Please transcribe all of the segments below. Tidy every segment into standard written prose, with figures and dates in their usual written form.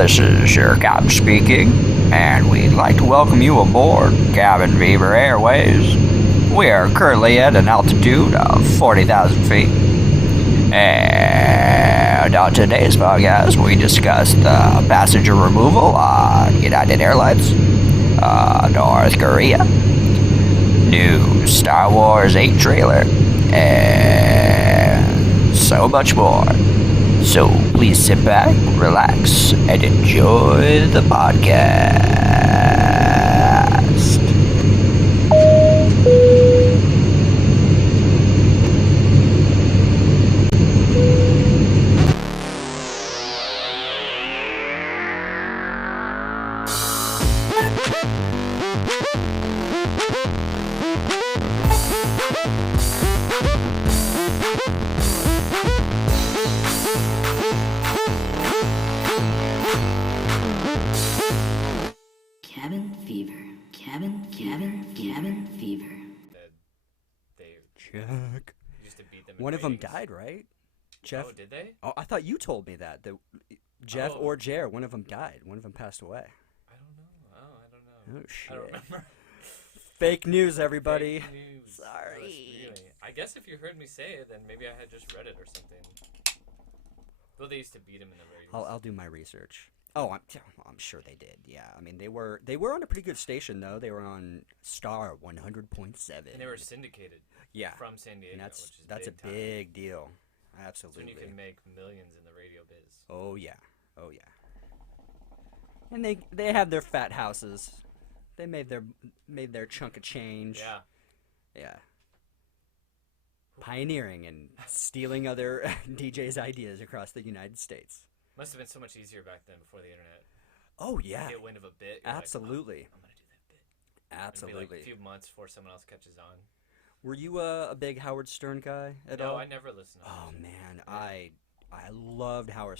this is your captain speaking, and we'd like to welcome you aboard Cabin Fever Airways. We are currently at an altitude of 40,000 feet. And on today's podcast, we discussed passenger removal on United Airlines, North Korea, new Star Wars 8 trailer, and so much more. So please sit back, relax, and enjoy the podcast. Cabin Fever. Check. Used to beat them. One of them died, right? Jeff. Oh, did they? Oh, I thought you told me that. Jeff or Jer, one of them died. One of them passed away. I don't know. I don't know. Oh, shit. I don't remember. Fake news, everybody. Fake news. Sorry. Really. I guess if you heard me say it, then maybe I had just read it or something. Well, they used to beat him in the very. I'll do my research. Oh, I'm sure they did. Yeah, I mean they were on a pretty good station though. They were on Star 100.7. And they were syndicated. Yeah. From San Diego, And which is that's a time. big deal. Absolutely. That's when you can make millions in the radio biz. Oh yeah. Oh yeah. And they have their fat houses. They made their chunk of change. Yeah. Yeah. Pioneering and stealing other DJs' ideas across the United States. Must have been so much easier back then before the internet. Oh yeah. You get wind of a bit. You're Absolutely. like, oh, I'm gonna do that bit. Absolutely. It'd be like a few months before someone else catches on. Were you a big Howard Stern guy at all? No, I never listened to Oh him. man, I loved Howard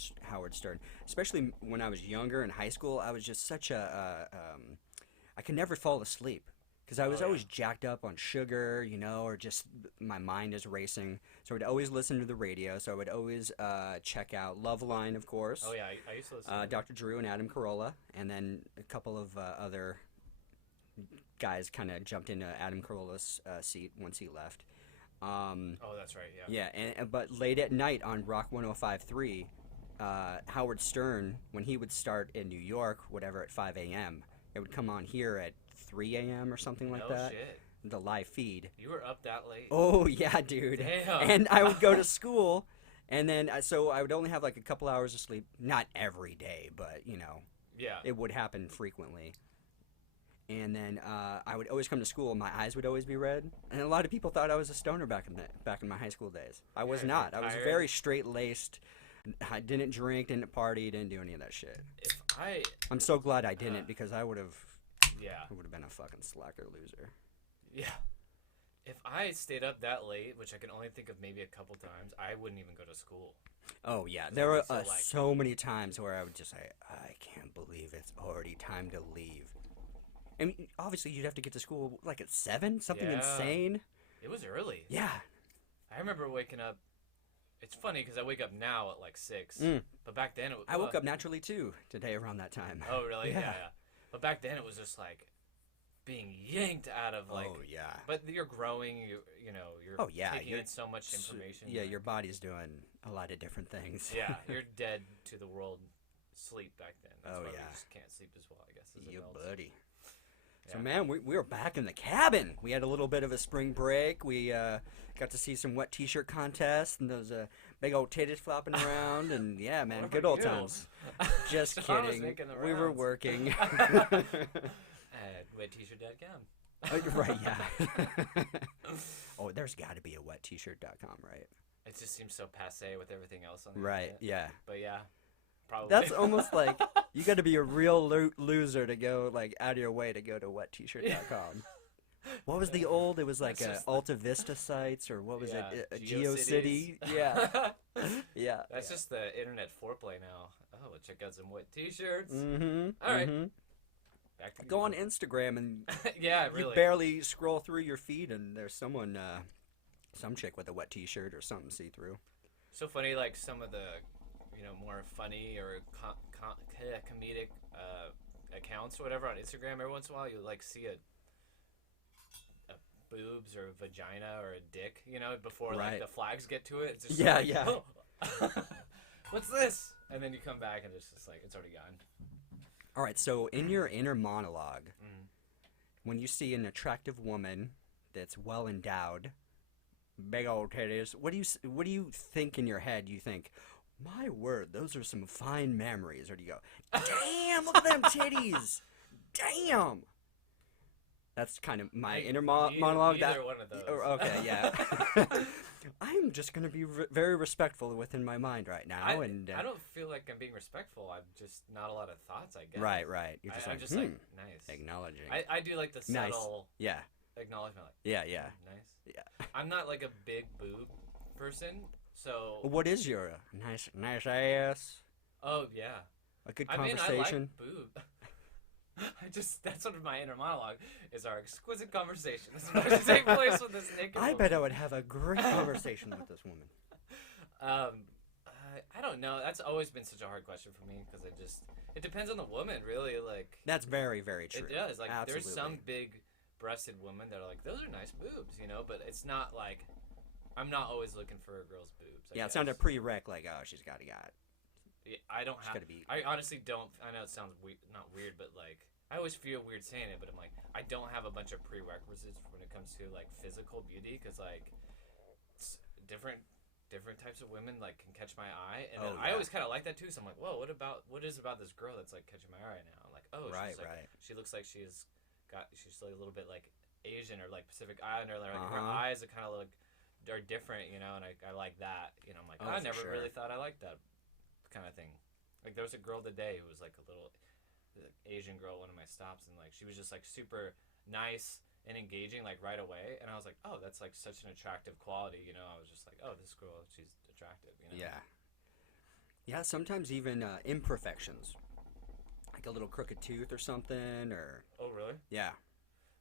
Stern, especially when I was younger in high school. I was just such I could never fall asleep because I was always jacked up on sugar, or just my mind is racing. So I would always listen to the radio. So I would always check out Loveline, of course. Oh yeah, I used to listen. To Dr. Drew and Adam Carolla, and then a couple of other guys kind of jumped into Adam Carolla's seat once he left. Oh, that's right. Yeah. Yeah, but late at night on Rock 105.3, Howard Stern, when he would start in New York, whatever, at 5 a.m., it would come on here at 3 a.m. or something like that. Shit. The live feed. You were up that late. Oh, yeah, dude. Damn. And I would go to school, and then, so I would only have like a couple hours of sleep. Not every day, but, Yeah. it would happen frequently. And then I would always come to school, and my eyes would always be red. And a lot of people thought I was a stoner back in my high school days. I was not. I was very straight-laced. I didn't drink, didn't party, didn't do any of that shit. I'm so glad I didn't because I would have. Yeah. I would have been a fucking slacker loser. Yeah. If I stayed up that late, which I can only think of maybe a couple times, I wouldn't even go to school. Oh yeah, there were so many times where I would just say, "I can't believe it's already time to leave." I mean, obviously you'd have to get to school like at 7, something insane. It was early. Yeah. I remember waking up. It's funny because I wake up now at like 6, but back then I woke up naturally too today around that time. Oh really? Yeah. But back then it was just like being yanked out of like. Oh yeah. But you're growing. You're taking in so much information. Yeah, your body's doing a lot of different things. Yeah, you're dead to the world sleep back then. That's why we just can't sleep as well, I guess. As adults. Buddy. Yeah. So man, we were back in the cabin. We had a little bit of a spring break. We got to see some wet t-shirt contests and those big old titties flopping around, and yeah, man, good old times. Just kidding. We were working. At wettT-shirt.com. Right, yeah. Oh, there's got to be a wettT-shirt.com, right? It just seems so passé with everything else on the Right, internet. yeah. But yeah, probably. That's almost like you got to be a real loser to go like out of your way to go to wettT-shirt.com. What was the old? It was like Alta Vista sites, or what was it? GeoCity. Yeah. Yeah. That's just the internet foreplay now. Oh, check out some wet t-shirts. Mm-hmm. All right. Mm-hmm. Back to Go on Instagram and yeah, really. You barely scroll through your feed and there's someone, some chick with a wet t-shirt or something see-through. So funny, like some of the, more funny or comedic accounts or whatever on Instagram. Every once in a while, you like see a boobs or a vagina or a dick, before like Right. the flags get to it. It's just Yeah, like, yeah. "Oh, what's this?" And then you come back and it's just like it's already gone. All right, so in your inner monologue, Mm. when you see an attractive woman that's well endowed, big old titties, what do you think in your head? You think, my word, those are some fine memories, or do you go, damn, look at them titties, damn? That's kind of my inner monologue. Neither one of those. Okay, yeah. I'm just gonna be very respectful within my mind right now, I don't feel like I'm being respectful. I'm just not a lot of thoughts, I guess. Right. You're I'm just just like, like nice. acknowledging. I do like the Nice. subtle Yeah. acknowledgement, like Yeah. nice. Yeah. I'm not like a big boob person, so What is your nice ass? oh yeah. A good I conversation. mean, I like boob. That's sort of my inner monologue is our exquisite conversation. This is about to take place with this naked I woman. bet I would have a great conversation with this woman. I don't know. That's always been such a hard question for me because it depends on the woman, really. Like That's very, very true. it does. Like Absolutely. there's some big-breasted women that are like, those are nice boobs, but it's not like I'm not always looking for a girl's boobs. I Yeah, it's not a guess. prereq like, oh, she's got. Yeah, I don't have. gotta be- I honestly don't. I know it sounds not weird, but like I always feel weird saying it. But I'm like, I don't have a bunch of prerequisites when it comes to like physical beauty because like different types of women like can catch my eye, and then I yeah. always kind of like that too. So I'm like, whoa, what is about this girl that's like catching my eye right now? I'm like, oh, Right, she's like, right. she looks like she's like a little bit like Asian or like Pacific Islander. Like her Uh-huh. eyes are kind of like are different, and I like that. I'm like, Oh, I for never sure. really thought I liked that kind of thing. Like there was a girl today who was like a little Asian girl at one of my stops, and like she was just like super nice and engaging like right away, and I was like, oh, that's like such an attractive quality. I was just like, oh, this girl, she's attractive. Yeah, sometimes even imperfections, like a little crooked tooth or something, or Oh really? yeah.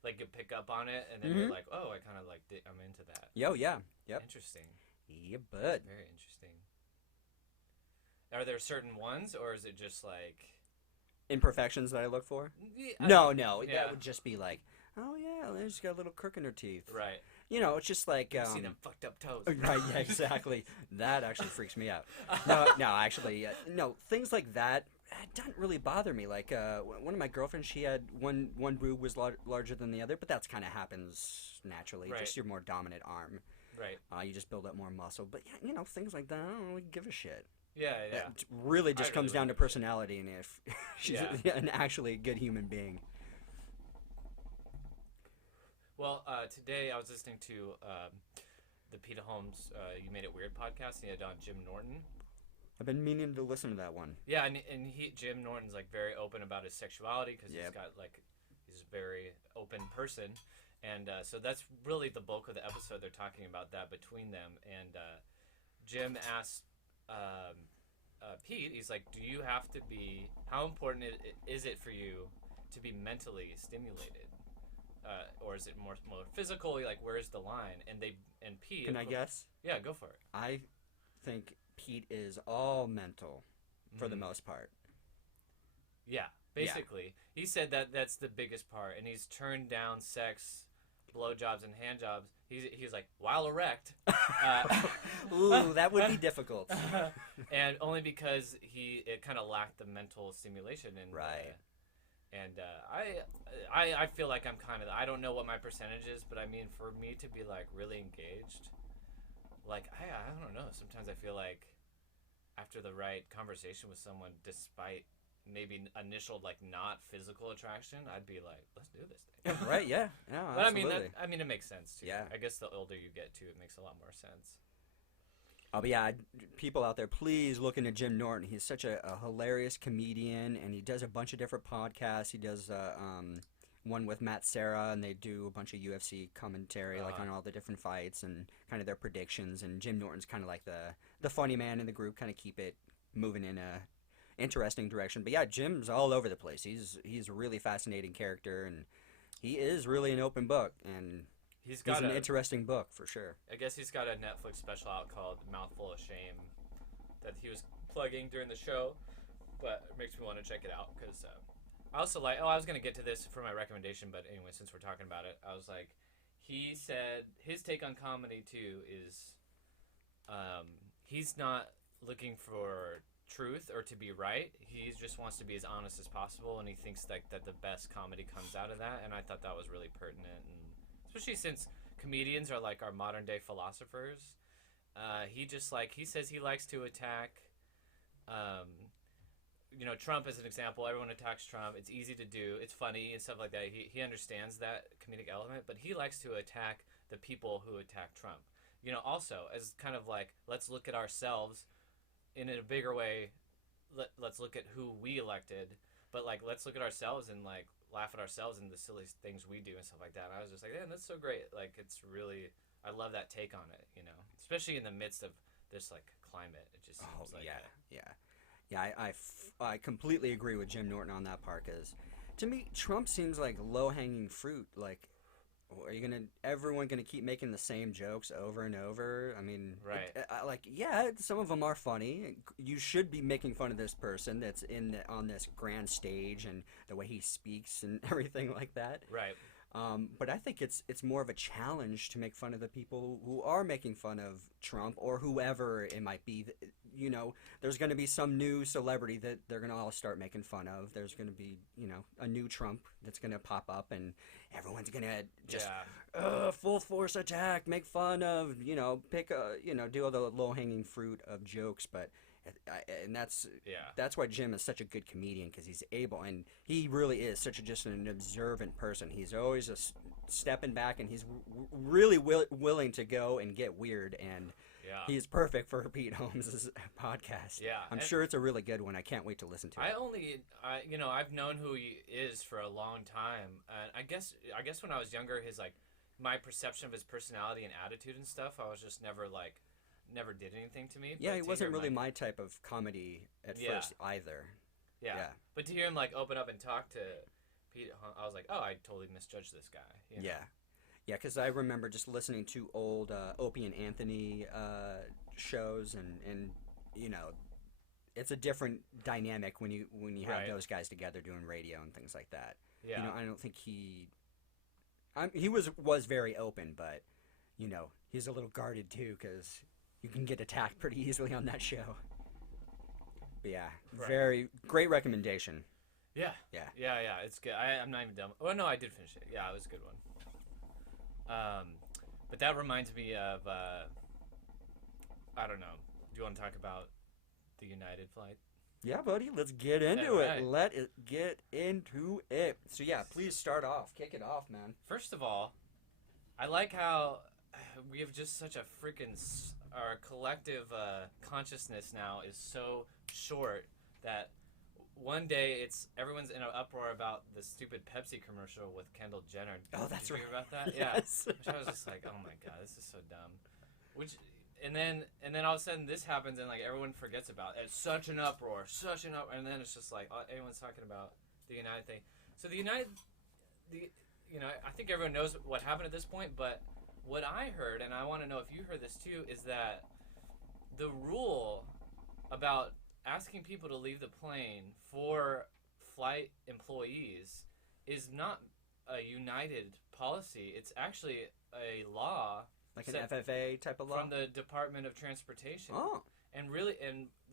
Like you pick up on it, and then Mhm. you're like, oh, I kind of like I'm into that. Yeah. Yep. Interesting. Yeah, bud. Very interesting. Are there certain ones, or is it just like? Imperfections that I look for? Yeah, No, yeah. that would just be like, oh yeah, she's got a little crook in her teeth. Right. It's just like See them fucked up toes. Right, yeah, exactly. That actually freaks me out. No, actually, no, things like that doesn't really bother me. Like, one of my girlfriends, she had one boob was larger than the other, but that's kind of happens naturally. Right. Just your more dominant arm. Right. You just build up more muscle. But, yeah, things like that, I don't really give a shit. Yeah. It really just I comes really down to wouldn't give a personality and if she's Yeah. an actually good human being. Well, today I was listening to the Pete Holmes "You Made It Weird" podcast. And he had on Jim Norton. I've been meaning to listen to that one. Yeah, and Jim Norton's like very open about his sexuality because Yep. he's a very open person, and so that's really the bulk of the episode. They're talking about that between them, and Jim asked Pete, he's like, "Do you have to be? How important is it for you to be mentally stimulated, or is it more physical? Like, where's the line?" And Pete, Can I guess? Yeah, go for it. I think Pete is all mental for the Mhm. most part. Yeah, basically. He said that that's the biggest part, and he's turned down sex, blowjobs, and handjobs. He's like, while erect. Ooh, that would be difficult. And only because it kind of lacked the mental stimulation. And, Right. I feel like I'm kind of, I don't know what my percentage is, but I mean, for me to be like really engaged, like, I don't know. Sometimes I feel like after the right conversation with someone, despite maybe initial like not physical attraction, I'd be like, let's do this thing. Right, yeah. No, But absolutely. I mean, it makes sense too. Yeah. I guess the older you get too, it makes a lot more sense. Oh, but yeah, people out there, please look into Jim Norton. He's such a hilarious comedian, and he does a bunch of different podcasts. He does one with Matt Serra, and they do a bunch of UFC commentary, like on all the different fights and kind of their predictions. And Jim Norton's kind of like the funny man in the group, kind of keep it moving in a interesting direction. But yeah, Jim's all over the place. He's a really fascinating character, and he is really an open book, and He's an interesting book for sure. I guess he's got a Netflix special out called "Mouthful of Shame," that he was plugging during the show, but it makes me want to check it out because I also like. Oh, I was gonna get to this for my recommendation, but anyway, since we're talking about it, I was like, he said his take on comedy too is, he's not looking for truth or to be right. He just wants to be as honest as possible, and he thinks that the best comedy comes out of that. And I thought that was really pertinent, and especially since comedians are like our modern day philosophers. He says he likes to attack, Trump as an example. Everyone attacks Trump. It's easy to do. It's funny and stuff like that. He understands that comedic element, but he likes to attack the people who attack Trump. Also as kind of like, let's look at ourselves in a bigger way. Let's look at who we elected, but like, let's look at ourselves and like laugh at ourselves and the silly things we do and stuff like that. And I was just like, that's so great. Like, it's really, I love that take on it, especially in the midst of this like climate. It just seems like I completely agree with Jim Norton on that part, because to me, Trump seems like low-hanging fruit. Like, everyone gonna keep making the same jokes over and over? I mean, right. Some of them are funny. You should be making fun of this person that's on this grand stage and the way he speaks and everything like that. Right. But I think it's more of a challenge to make fun of the people who are making fun of Trump or whoever it might be. There's going to be some new celebrity that they're going to all start making fun of. There's going to be, a new Trump that's going to pop up, and everyone's going to just full force attack, make fun of, pick do all the low hanging fruit of jokes. But and that's why Jim is such a good comedian, because he's able, and he really is just an observant person. He's always stepping back, and he's really willing to go and get weird, and he's perfect for Pete Holmes' podcast. Yeah, I'm sure it's a really good one. I can't wait to listen to it. I've known who he is for a long time, and I guess when I was younger, my perception of his personality and attitude and stuff, I was just never did anything to me. Yeah, he wasn't really my type of comedy at first either. Yeah. But to hear him open up and talk to Pete, I was like, oh, I totally misjudged this guy. Yeah, because I remember just listening to old Opie and Anthony shows, and it's a different dynamic when you have those guys together doing radio and things like that. Yeah. I don't think he was very open, but he's a little guarded too, because you can get attacked pretty easily on that show. But very great recommendation. Yeah, it's good. I'm not even done. Oh no, I did finish it. Yeah, it was a good one. But that reminds me of I don't know. Do you want to talk about the United flight? Yeah, buddy. Let's get into it. Let it get into it. So please start off. Kick it off, man. First of all, I like how we have just such a freaking our collective consciousness now is so short that one day everyone's in an uproar about the stupid Pepsi commercial with Kendall Jenner. Oh, that's right. Did you hear about that? Yes. Yeah. Which I was just like, oh my god, this is so dumb. And then all of a sudden this happens, and everyone forgets about it. It's such an uproar, and then it's just like everyone's talking about the United thing. So I think everyone knows what happened at this point, but what I heard, and I want to know if you heard this too, is that the rule about asking people to leave the plane for flight employees is not a United policy. It's actually a law. Like an FFA type of law? From the Department of Transportation. Oh. And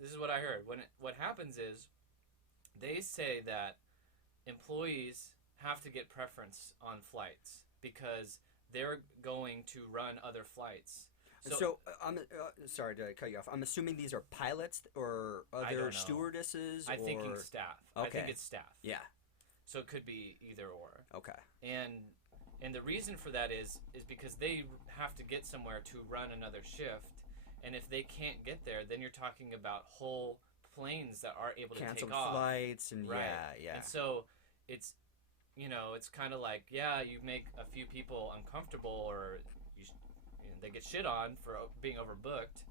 this is what I heard. What happens is they say that employees have to get preference on flights because they're going to run other flights. So I'm sorry to cut you off. I'm assuming these are pilots or other stewardesses. I think it's staff. Okay. I think it's staff. Yeah. So it could be either or. Okay. And the reason for that is because they have to get somewhere to run another shift, and if they can't get there, then you're talking about whole planes that are able to Canceled take off. flights and right. Yeah. And so it's kind of like, you make a few people uncomfortable, or they get shit on for being overbooked,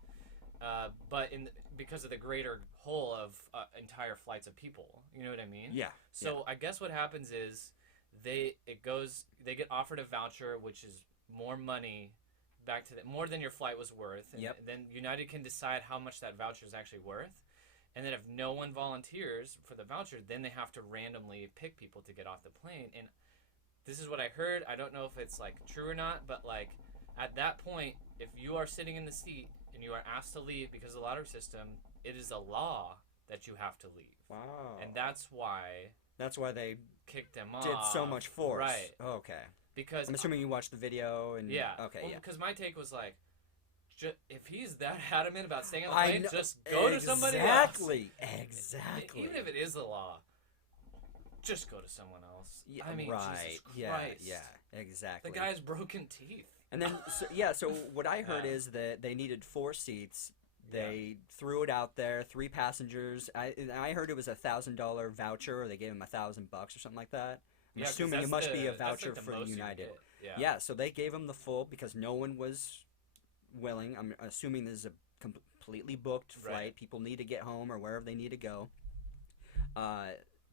but because of the greater whole of entire flights of people, you know what I mean? Yeah. So I guess what happens is they get offered a voucher, which is more money back to the more than your flight was worth. And Yep. then United can decide how much that voucher is actually worth. And then if no one volunteers for the voucher, then they have to randomly pick people to get off the plane. And this is what I heard. I don't know if it's like true or not, but like at that point, if you are sitting in the seat and you are asked to leave because of the lottery system, it is a law that you have to leave. Wow. And that's why they kicked them off. did so much force. Right. Oh, okay. Because I'm assuming you watched the video and yeah. Okay, well, yeah. Because my take was like, if he's that adamant about staying on the I plane, know- just go to somebody else. Exactly. Even if it is the law, just go to someone else. Yeah, I mean, right. Jesus Yeah, Christ. yeah, exactly. The guy's broken teeth. And then, so what I heard is that they needed 4 seats. They threw it out there, 3 passengers. I heard it was $1,000 voucher, or they gave him $1,000 or something like that. I'm Yeah, 'cause assuming it that's must be a that's like voucher the for most you United. get. Yeah, so they gave him the full because no one was willing. I'm assuming this is a completely booked flight. Right. People need to get home or wherever they need to go.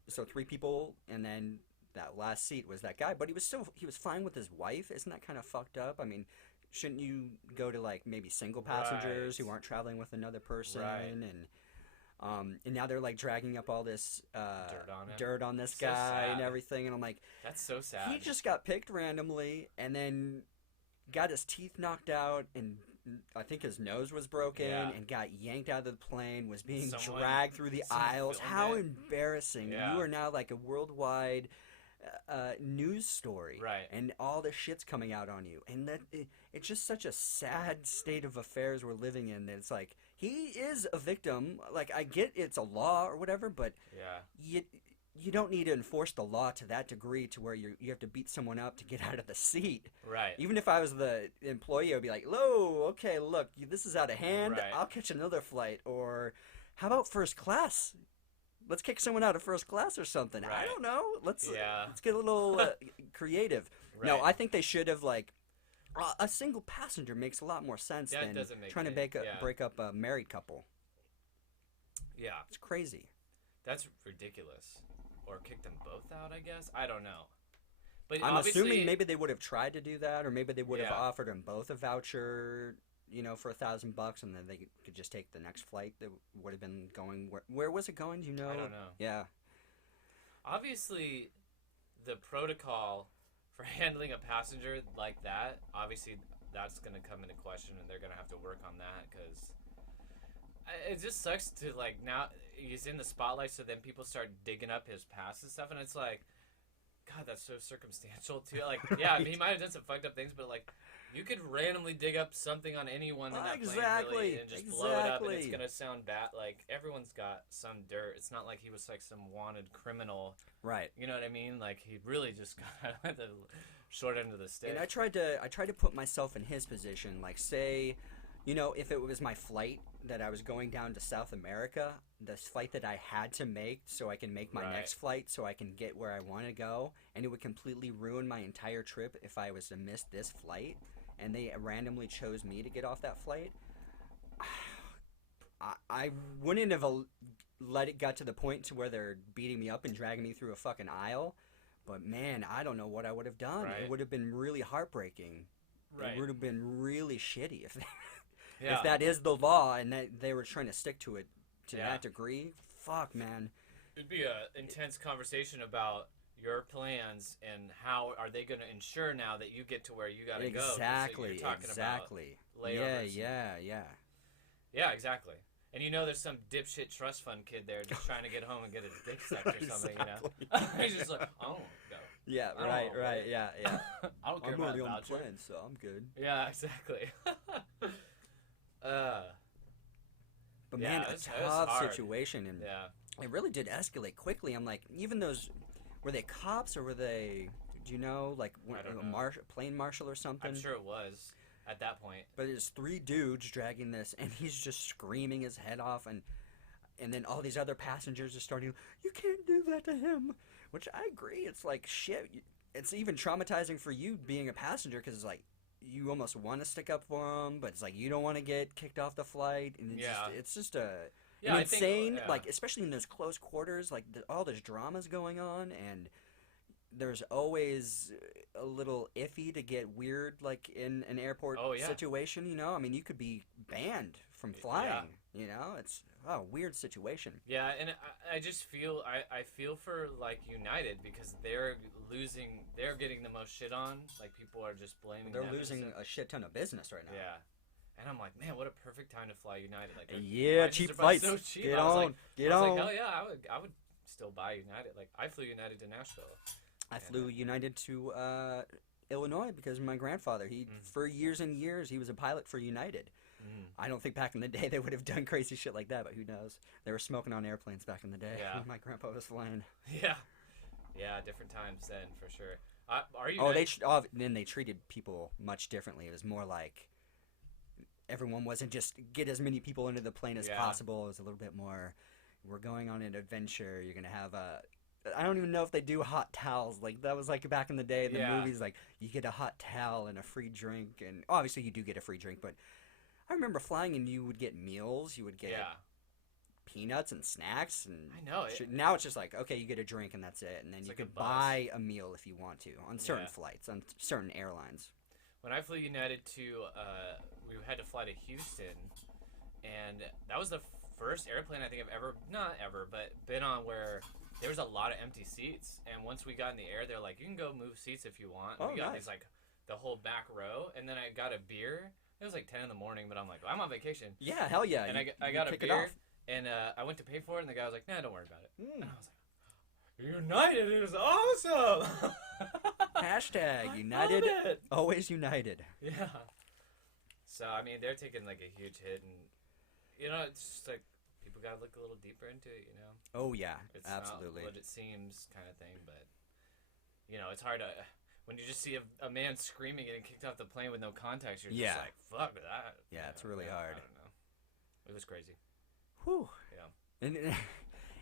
So 3 people, and then that last seat was that guy. But he was fine with his wife. Isn't that kind of fucked up? I mean, shouldn't you go to like maybe single passengers Right. who aren't traveling with another person? Right. And now they're like dragging up all this dirt on this So guy and sad. everything. And I'm like, That's so sad. he just got picked randomly and then got his teeth knocked out, and I think his nose was broken, Yeah. and got yanked out of the plane, was being Someone- dragged through the someone aisles. filmed How it. embarrassing. Yeah. You are now like a worldwide news story. Right. And all the shit's coming out on you. And it's just such a sad state of affairs we're living in that it's like, he is a victim. Like, I get it's a law or whatever, but Yeah. you don't need to enforce the law to that degree to where you have to beat someone up to get out of the seat. Right. Even if I was the employee, I'd be like, "Whoa, okay, look, this is out of hand. Right. I'll catch another flight." Or, how about first class? Let's kick someone out of first class or something. I Right. don't know. Let's Yeah. get a little creative. No, Right. I think they should have like a single passenger makes a lot more sense That than doesn't make trying to it- break up a married couple. Yeah. It's crazy. That's ridiculous. Or kick them both out, I guess. I don't know. But I'm obviously, assuming maybe they would have tried to do that, or maybe they would have Yeah. offered them both a voucher, for $1,000, and then they could just take the next flight that would have been going. Where was it going? Do you know? I don't know. Yeah. Obviously, the protocol for handling a passenger like that, obviously, that's going to come into question, and they're going to have to work on that because it just sucks to like now he's in the spotlight, so then people start digging up his past and stuff, and it's like, God, that's so circumstantial too. Like, yeah, he might have done some fucked up things, but like, you could randomly dig up something on anyone in that plane, really, and just blow it up, and it's gonna sound bad. Like, everyone's got some dirt. It's not like he was like some wanted criminal. Right. You know what I mean? Like, he really just got the short end of the stick. And I tried to put myself in his position. Like, say, if it was my flight that I was going down to South America, the flight that I had to make so I can make my Right. next flight so I can get where I want to go, and it would completely ruin my entire trip if I was to miss this flight, and they randomly chose me to get off that flight. I wouldn't have let it got to the point to where they're beating me up and dragging me through a fucking aisle, but man, I don't know what I would have done. Right. It would have been really heartbreaking. Right. It would have been really shitty if Yeah. if that is the law and that they were trying to stick to it to Yeah. that degree. Fuck, man. It'd be a intense conversation about your plans and how are they going to ensure now that you get to where you got to go. 'Cause Exactly. You're talking Exactly. about Yeah. layovers. Yeah. Yeah, exactly. And there's some dipshit trust fund kid there just trying to get home and get his dick sucked or something, He's just like, I don't want to go. Yeah. I Right. don't know, Right. man. Yeah. I don't care I'm about already on the voucher. plane, so I'm good. Yeah, exactly. But Yeah, man, it a was tough hard. situation, and Yeah. it really did escalate quickly. I'm like, even those, were they cops or were they? Do you know, like I don't a know. plane marshal or something? I'm sure it was at that point. But it's 3 dudes dragging this, and he's just screaming his head off, and then all these other passengers are starting, "You can't do that to him," which I agree. It's like shit. It's even traumatizing for you being a passenger because it's like you almost want to stick up for him, but it's like you don't want to get kicked off the flight, and it's just Yeah, an I think, insane, yeah. like especially in those close quarters, like all this drama's going on, and there's always a little iffy to get weird, like in an airport Oh, yeah. situation. You know, I mean, you could be banned from flying. You know, it's a weird situation. Yeah, and I just feel I feel for like United because they're getting the most shit on. Like people are just blaming. They're them and losing stuff. a shit ton of business right now. Yeah, and I'm like, man, what a perfect time to fly United. Like, Yeah, prices cheap are probably flights. So cheap. Get I was on, like, get I was on. like, hell yeah, I would still buy United. Like I flew United to Nashville. I flew United to Illinois because my grandfather, for years and years, he was a pilot for United. I don't think back in the day they would have done crazy shit like that, but who knows? They were smoking on airplanes back in the day Yeah. when my grandpa was flying. Yeah, yeah, different times then for sure. Are you? Then they treated people much differently. It was more like everyone wasn't just get as many people into the plane as Yeah. possible. It was a little bit more, we're going on an adventure. You're going to have I don't even know if they do hot towels. Like, that was like back in the day in the Yeah. movies, like, you get a hot towel and a free drink. And obviously you do get a free drink, but I remember flying and you would get meals. You would get Yeah. peanuts and snacks. And I know. now it's just like, okay, you get a drink and that's it. And then It's you like a could bus. buy a meal if you want to on certain Yeah. flights, on certain airlines. When I flew United to, we had to fly to Houston, and that was the first airplane I think I've ever, not ever, but been on where there was a lot of empty seats. And once we got in the air, they're like, you can go move seats if you want. Oh, We got nice. these, like, the whole back row, and then I got a beer. It was like 10 in the morning, but I'm like, well, I'm on vacation. Yeah, hell yeah. And you I got a kick it beer, off. and I went to pay for it, and the guy was like, nah, don't worry about it. And Mm. I was like, United, it was awesome! Hashtag I United, love it. always United. Yeah. So I mean, they're taking like a huge hit, and you know, it's just like people gotta look a little deeper into it. You know, Oh, yeah, it's absolutely. not what it seems, kind of thing. But you know, it's hard to when you just see a man screaming getting kicked off the plane with no context. You're Yeah. just like, fuck that. Yeah, it's really hard. I don't know. It was crazy. Whew. Yeah.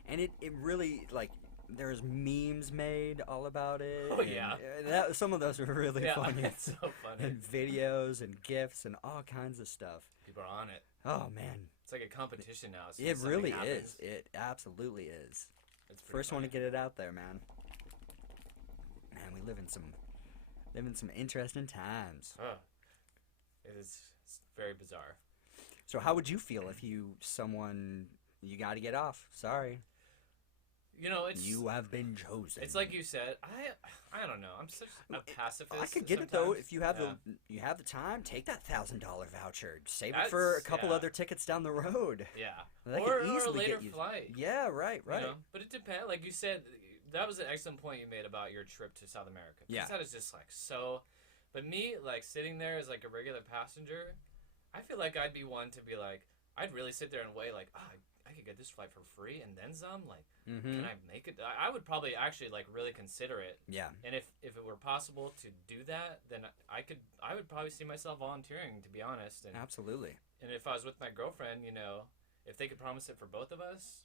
And it really, like, there's memes made all about it. Oh, and, yeah. some of those are really Yeah, funny. it's so funny. And videos and GIFs and all kinds of stuff. People are on it. Oh, man. It's like a competition now. So It something really happens, is. It absolutely is. It's pretty First one to funny. get it out there, man. Man, we live in some interesting times. Oh, it's very bizarre. So how would you feel if you got to get off? Sorry. You know, it's You have been chosen. It's like you said. I don't know. I'm such a pacifist. I could get it though sometimes. if you have Yeah. the time. Take that $1,000 voucher. Save it That's- for a couple yeah. other tickets down the road. Yeah. That or could a easily later get you. flight. Yeah, right. You know? But it depends. Like you said, that was an excellent point you made about your trip to South America. 'Cause Yeah. that is just like so. But me, like sitting there as like a regular passenger, I feel like I'd be one to be like, I'd really sit there and weigh like, I could get this flight for free and then some. Like, Mm-hmm. can I make it? I would probably actually like really consider it. Yeah. And if it were possible to do that, then I would probably see myself volunteering, to be honest. And Absolutely. and if I was with my girlfriend, you know, if they could promise it for both of us,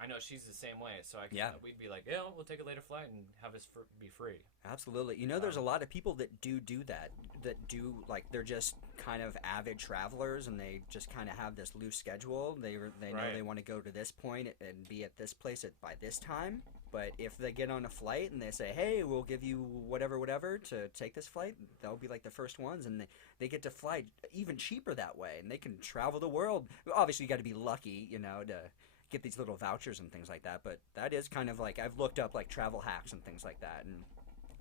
I know she's the same way. So we'd be like, yeah, we'll take a later flight and have us be free. Absolutely. You know, there's a lot of people that do that. That do, like, they're just kind of avid travelers, and they just kind of have this loose schedule. They know Right. they want to go to this point and be at this place by this time. But if they get on a flight and they say, hey, we'll give you whatever to take this flight, they'll be like the first ones, and they get to fly even cheaper that way, and they can travel the world. Obviously, you got to be lucky, you know, to get these little vouchers and things like that, but that is kind of like, I've looked up like travel hacks and things like that, and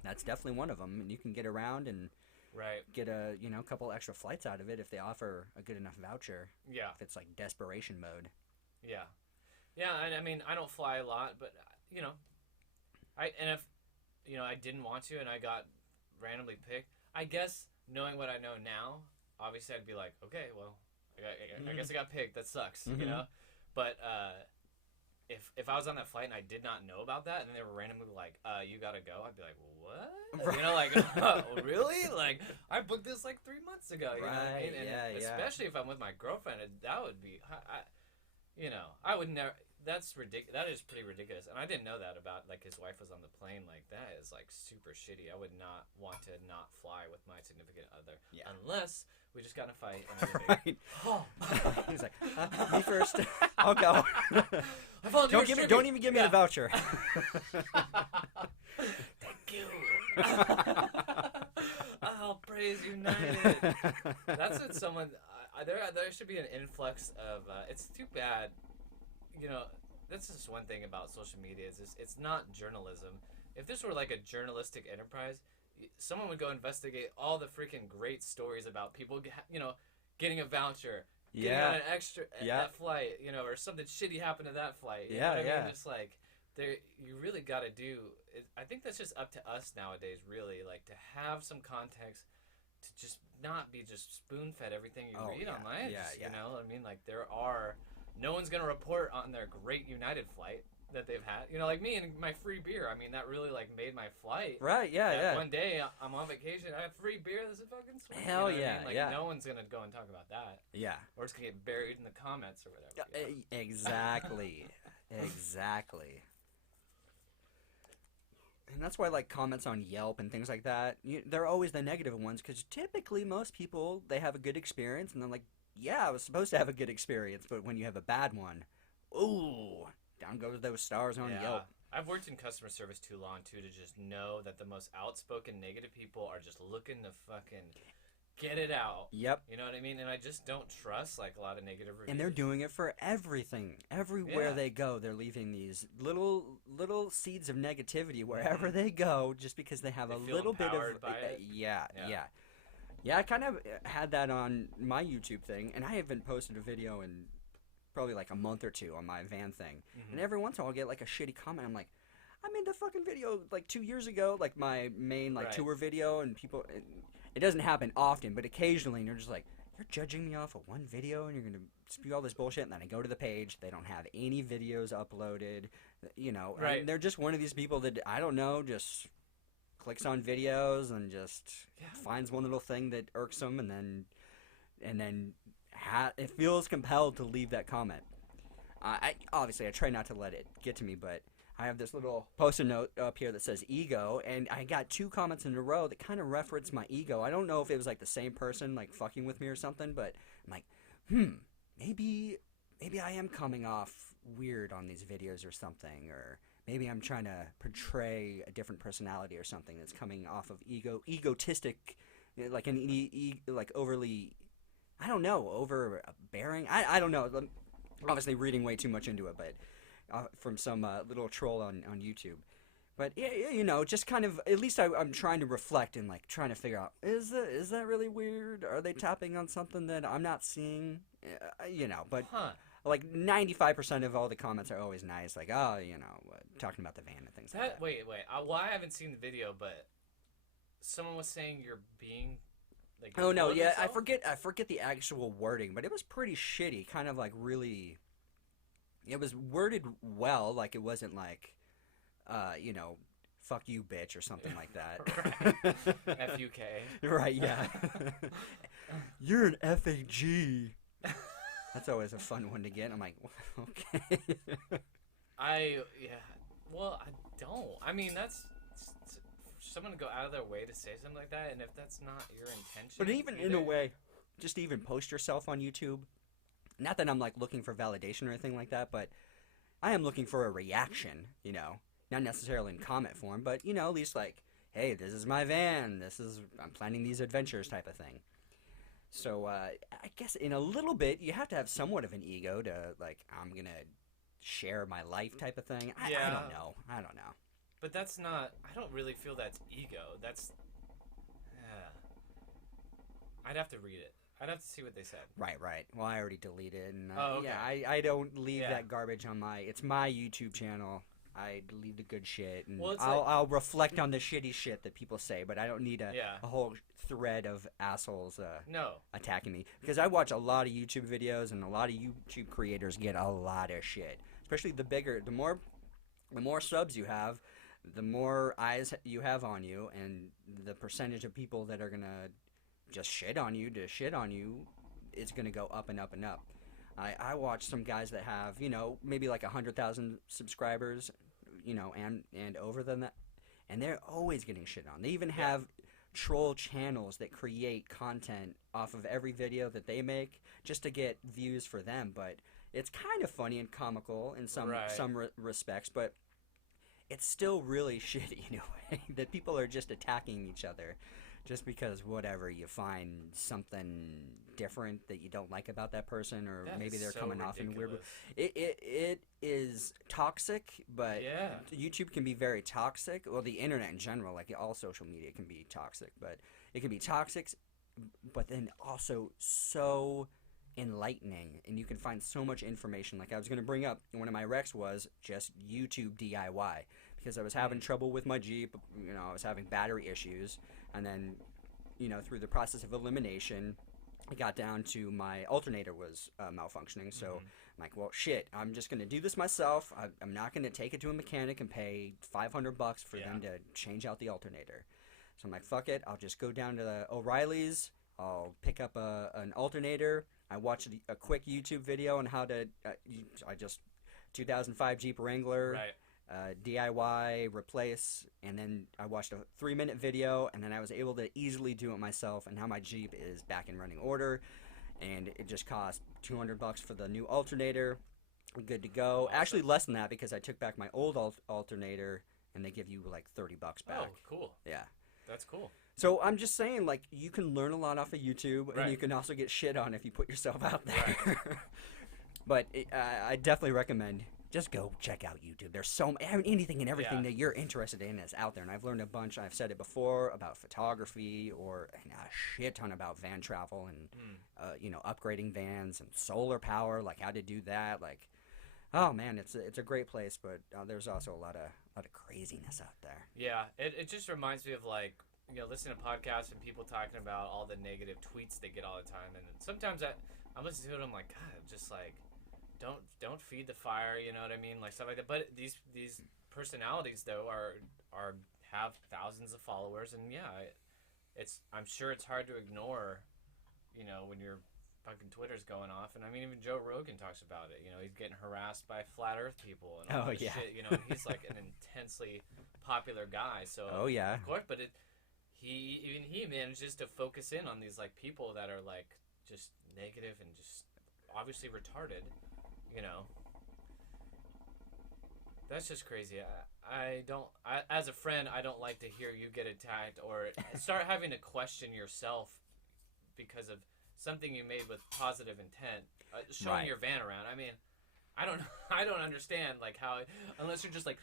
that's definitely one of them. And you can get around and Right. get a couple extra flights out of it if they offer a good enough voucher, Yeah. if it's like desperation mode. Yeah. Yeah. And I mean, I don't fly a lot, but you know, if you know I didn't want to and I got randomly picked, I guess knowing what I know now, obviously I'd be like, okay, well, I guess I got picked. That sucks, you Mhm. know. But if I was on that flight and I did not know about that, and they were randomly like, you gotta go, I'd be like, what? You know, like, oh, really? Like, I booked this like 3 months ago. You know what I mean? Right, And yeah, yeah. especially if I'm with my girlfriend, that would be, you know, I would never. That's ridiculous. That is pretty ridiculous. And I didn't know that about, like, his wife was on the plane. Like, that is, like, super shitty. I would not want to not fly with my significant other. Yeah. Unless we just got in a fight. And I Right. oh. He's like, me first. I'll go. I volunteered Don't even give me the voucher. Thank Oh, praise United. That's what someone. There should be an influx of. It's too bad. You know, that's just one thing about social media is it's not journalism. If this were like a journalistic enterprise, someone would go investigate all the freaking great stories about people, getting a voucher, getting on an extra that flight, or something shitty happened to that flight. You know what I mean? It's like you really got to do. I think that's just up to us nowadays, really, like to have some context, to just not be just spoon fed everything you read online. You know, I mean, like no one's gonna report on their great United flight that they've had. You know, like me and my free beer. I mean, that really like made my flight. Right? Yeah. One day I'm on vacation, I have free beer. This is fucking sweet. Hell you know what I mean? Like, yeah. no one's gonna go and talk about that. Yeah. Or it's gonna get buried in the comments or whatever. Exactly. Exactly. And that's why, like, comments on Yelp and things like that, they're always the negative ones, because typically most people, they have a good experience, and they're like, yeah, I was supposed to have a good experience, but when you have a bad one, ooh, down goes those stars on Yelp. I've worked in customer service too long, too, to just know that the most outspoken negative people are just looking to fucking get it out. Yep. You know what I mean? And I just don't trust, like, a lot of negative reviews. And they're doing it for everything. Everywhere they go, they're leaving these little seeds of negativity wherever they go, just because they have a little bit of... by it. Yeah, I kind of had that on my YouTube thing, and I haven't posted a video in probably like a month or two on my van thing. And every once in a while I'll get like a shitty comment. I'm like, I made the fucking video like 2 years ago, like my main tour video, and people... It doesn't happen often, but occasionally, and you're just like, you're judging me off of one video, and you're going to spew all this bullshit, and then I go to the page, they don't have any videos uploaded, Right. And they're just one of these people that, I don't know, just clicks on videos and just finds one little thing that irks them, and then it feels compelled to leave that comment. I try not to let it get to me, but I have this little post-it note up here that says ego, and I got 2 comments in a row that kind of reference my ego. I don't know if it was like the same person like fucking with me or something, but I'm like, maybe I am coming off weird on these videos or something, or maybe I'm trying to portray a different personality or something that's coming off of egotistic, like like overly, I don't know, overbearing. I don't know. Obviously reading way too much into it, but from some little troll on YouTube. But yeah, just kind of, at least I'm trying to reflect and like trying to figure out, is that really weird? Are they tapping on something that I'm not seeing? But like 95% of all the comments are always nice, like, talking about the van and things like that. Wait. I haven't seen the video, but someone was saying you're being like. Oh no, yeah, I forget the actual wording, but it was pretty shitty. Kind of like really. It was worded well, like it wasn't like, fuck you, bitch, or something like that. F-U-K. Right, yeah. You're an F-A-G. That's always a fun one to get. I'm like, okay. Well, I don't. I mean, that's someone to go out of their way to say something like that, and if that's not your intention. But even in a way, just even post yourself on YouTube. Not that I'm like looking for validation or anything like that, but I am looking for a reaction, not necessarily in comment form, but at least like, hey, this is my van, I'm planning these adventures type of thing. So I guess in a little bit you have to have somewhat of an ego to like, I'm gonna share my life type of thing. I don't know. But that's not. I don't really feel that's ego. That's. I'd have to read it. I'd have to see what they said. Right. Well, I already deleted, and okay. I don't leave that garbage on it's my YouTube channel. I delete the good shit, and I'll reflect on the shitty shit that people say, but I don't need a whole thread of assholes attacking me, because I watch a lot of YouTube videos, and a lot of YouTube creators get a lot of shit. Especially the more subs you have, the more eyes you have on you, and the percentage of people that are gonna just shit on you it's gonna go up and up and up. I watch some guys that have maybe like 100,000 subscribers, and over than that, and they're always getting shit on. They even have troll channels that create content off of every video that they make just to get views for them, but it's kind of funny and comical in some respects, but it's still really shitty in a way that people are just attacking each other just because whatever you find something different that you don't like about that person, or That maybe is they're so coming off in weird. ridiculous. It is toxic, but Yeah. YouTube can be very toxic. Well, the internet in general, like all social media, can be toxic, but it can be toxic, but then also so enlightening, and you can find so much information. Like I was going to bring up, one of my wrecks was just YouTube DIY because I was having trouble with my Jeep. I was having battery issues, and then through the process of elimination, I got down to my alternator was malfunctioning. So I'm like, well, shit, I'm just going to do this myself. I'm not going to take it to a mechanic and pay $500 for them to change out the alternator. So I'm like, fuck it, I'll just go down to the O'Reilly's, I'll pick up an alternator. I watched a quick YouTube video on how to, 2005 Jeep Wrangler, DIY, replace, and then I watched a 3-minute video, and then I was able to easily do it myself, and now my Jeep is back in running order, and it just cost $200 for the new alternator. I'm good to go. Awesome. Actually, less than that because I took back my old alternator, and they give you like $30 back. Oh, cool. Yeah. That's cool. So I'm just saying, like, you can learn a lot off of YouTube, and you can also get shit on if you put yourself out there. But I definitely recommend just go check out YouTube. There's anything and everything that you're interested in is out there, and I've learned a bunch. I've said it before about photography, or a shit ton about van travel and upgrading vans and solar power, like how to do that. Like, oh man, it's a great place, but there's also a lot of craziness out there. Yeah, it just reminds me of like, listening to podcasts and people talking about all the negative tweets they get all the time, and sometimes I'm listening to it, I'm like, God, just like, don't feed the fire, you know what I mean, like stuff like that. But these personalities though have thousands of followers, and I'm sure it's hard to ignore, when your fucking Twitter's going off. And I mean, even Joe Rogan talks about it. He's getting harassed by flat Earth people and all this shit. He's like an intensely popular guy. So of course, but he manages to focus in on these like people that are like just negative and just obviously retarded. That's just crazy. As a friend, I don't like to hear you get attacked or start having to question yourself because of something you made with positive intent. Showing your van around. I mean, I don't understand like how, unless you're just like,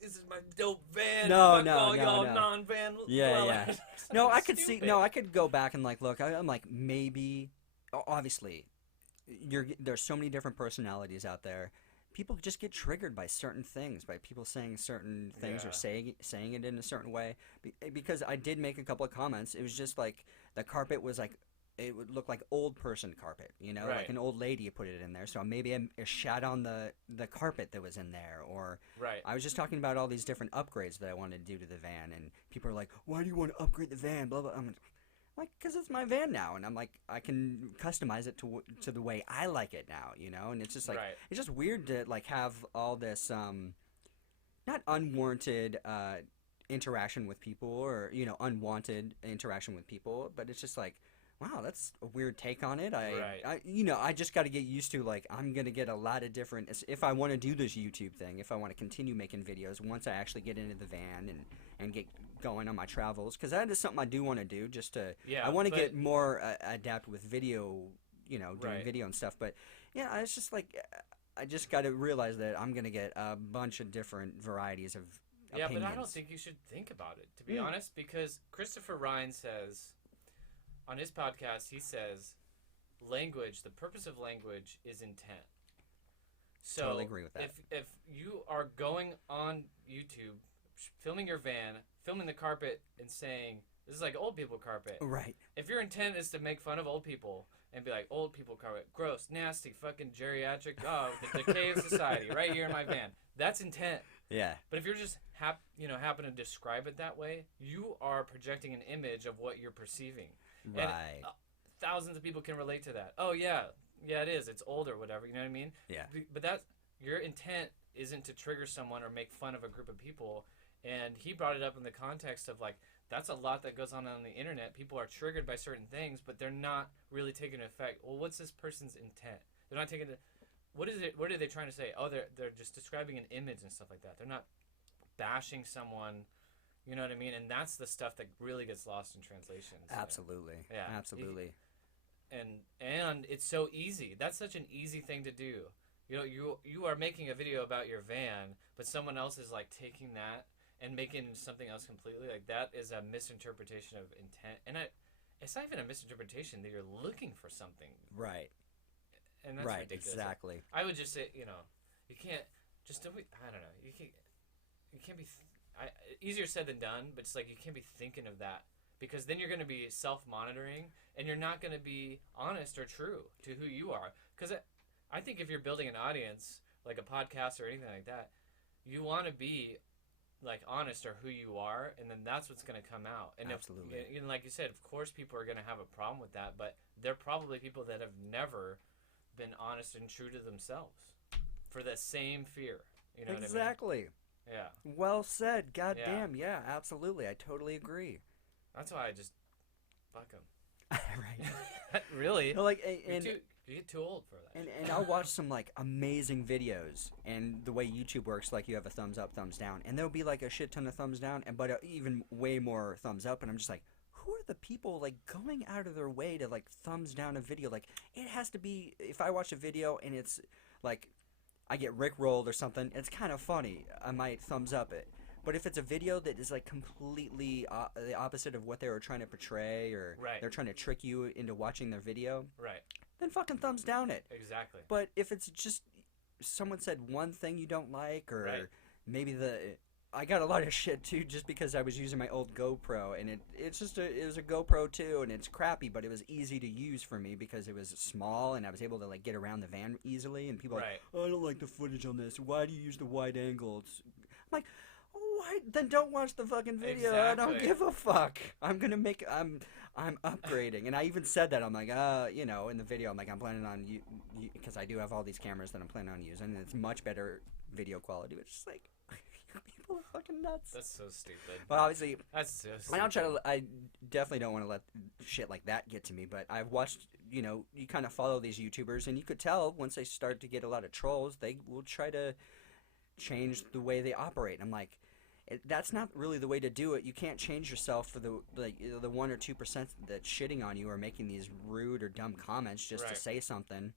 this is my dope van. No. Non-van. Yeah. No, I could see. No, I could go back and like look. I'm like, maybe. Obviously, there's so many different personalities out there. People just get triggered by certain things, by people saying certain things or saying it in a certain way. Because I did make a couple of comments. It was just like the carpet was like, it would look like old person carpet, like an old lady put it in there. So maybe I shat on the carpet that was in there, or I was just talking about all these different upgrades that I wanted to do to the van, and people are like, "Why do you want to upgrade the van?" Blah blah. I'm like, because it's my van now, and I'm like, I can customize it to the way I like it now, And it's just like it's just weird to like have all this not unwarranted interaction with people, or unwanted interaction with people, but it's just like, wow, that's a weird take on it. I just got to get used to, like, I'm going to get a lot of different, if I want to do this YouTube thing, if I want to continue making videos, once I actually get into the van and get going on my travels, because that is something I do want to do, just to, I want to get more adept with video, doing video and stuff, but, yeah, it's just like, I just got to realize that I'm going to get a bunch of different varieties of opinions. But I don't think you should think about it, to be honest, because Christopher Ryan says, on his podcast, he says, the purpose of language is intent. So totally agree with that. If you are going on YouTube, filming your van, filming the carpet, and saying, this is like old people carpet. Right. If your intent is to make fun of old people and be like, old people carpet, gross, nasty, fucking geriatric, the decay of society, right here in my van, that's intent. Yeah. But if you're just happen to describe it that way, you are projecting an image of what you're perceiving. Right. And, thousands of people can relate to that. Oh yeah, it is. It's old or whatever. You know what I mean? Yeah. But your intent isn't to trigger someone or make fun of a group of people. And he brought it up in the context of like, that's a lot that goes on the internet. People are triggered by certain things, but they're not really taking effect. Well, what's this person's intent? They're not taking it. What is it? What are they trying to say? Oh, they're just describing an image and stuff like that. They're not bashing someone. You know what I mean? And that's the stuff that really gets lost in translation. So, Absolutely. Yeah. Absolutely. And it's so easy. That's such an easy thing to do. You know, you are making a video about your van, but someone else is like taking that and making something else completely. Like that is a misinterpretation of intent. And it's not even a misinterpretation that you're looking for something. Right. And that's Right. ridiculous. Exactly. I would just say, you know, you can't just don't be, I don't know. You can't be easier said than done, but it's like you can't be thinking of that because then you're going to be self-monitoring and you're not going to be honest or true to who you are. Because I think if you're building an audience, like a podcast or anything like that, you want to be like honest or who you are, and then that's what's going to come out. And Absolutely. If, like you said, of course people are going to have a problem with that, but they're probably people that have never been honest and true to themselves for the same fear. You know Exactly. what I mean? Yeah. Well said. God damn. Yeah, absolutely. I totally agree. That's why I just fuck them. Right. Really? No, like, you get too old for that. And I'll watch some like amazing videos, and the way YouTube works, like you have a thumbs up, thumbs down, and there'll be like a shit ton of thumbs down, but even way more thumbs up, and I'm just like, who are the people like going out of their way to like thumbs down a video? Like, it has to be, if I watch a video and it's like I get rickrolled or something, it's kind of funny, I might thumbs up it. But if it's a video that is like completely the opposite of what they were trying to portray, or they're trying to trick you into watching their video, then fucking thumbs down it. Exactly. But if it's just someone said one thing you don't like, or maybe I got a lot of shit too just because I was using my old GoPro, and it was a GoPro too, and it's crappy, but it was easy to use for me because it was small and I was able to like get around the van easily, and people are like, oh, I don't like the footage on this. Why do you use the wide angle? I'm like, why? Then don't watch the fucking video. Exactly. I don't give a fuck. I'm upgrading, and I even said that. I'm like, in the video, I'm like, I'm planning on because I do have all these cameras that I'm planning on using, and it's much better video quality. Which is like, people are fucking nuts. That's so stupid. But obviously, that's so stupid. I definitely don't want to let shit like that get to me. But I've watched, you kind of follow these YouTubers, and you could tell once they start to get a lot of trolls, they will try to change the way they operate. I'm like, that's not really the way to do it. You can't change yourself for the 1 or 2% that's shitting on you or making these rude or dumb comments just to say something.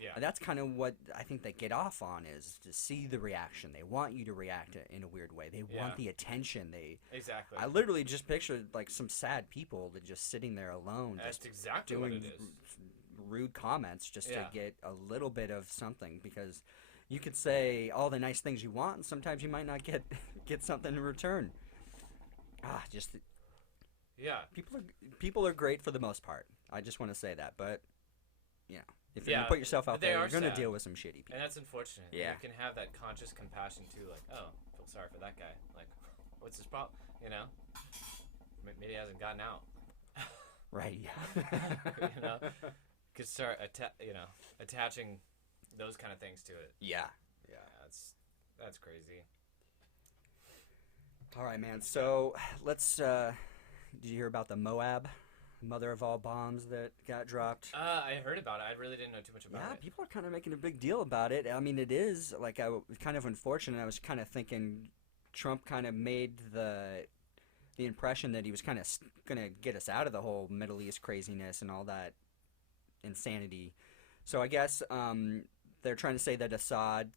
Yeah. That's kind of what I think they get off on, is to see the reaction. They want you to react in a weird way. They want the attention. Exactly. I literally just pictured like some sad people that just sitting there alone, That's just exactly doing what it is. rude comments just to get a little bit of something, because you could say all the nice things you want, and sometimes you might not get something in return. People are great for the most part. I just want to say that, but if you're gonna put yourself out there, you're gonna deal with some shitty people, and that's unfortunate. Yeah, you can have that conscious compassion too, like, oh, feel sorry for that guy. Like, what's his problem? Maybe he hasn't gotten out. Right. Yeah. Could start attaching those kind of things to it. Yeah. That's crazy. All right, man. So let's. Did you hear about the MOAB, mother of all bombs, that got dropped? I heard about it. I really didn't know too much about it. Yeah, people are kind of making a big deal about it. I mean, it is like kind of unfortunate. I was kind of thinking Trump kind of made the impression that he was kind of going to get us out of the whole Middle East craziness and all that insanity. So I guess they're trying to say that Assad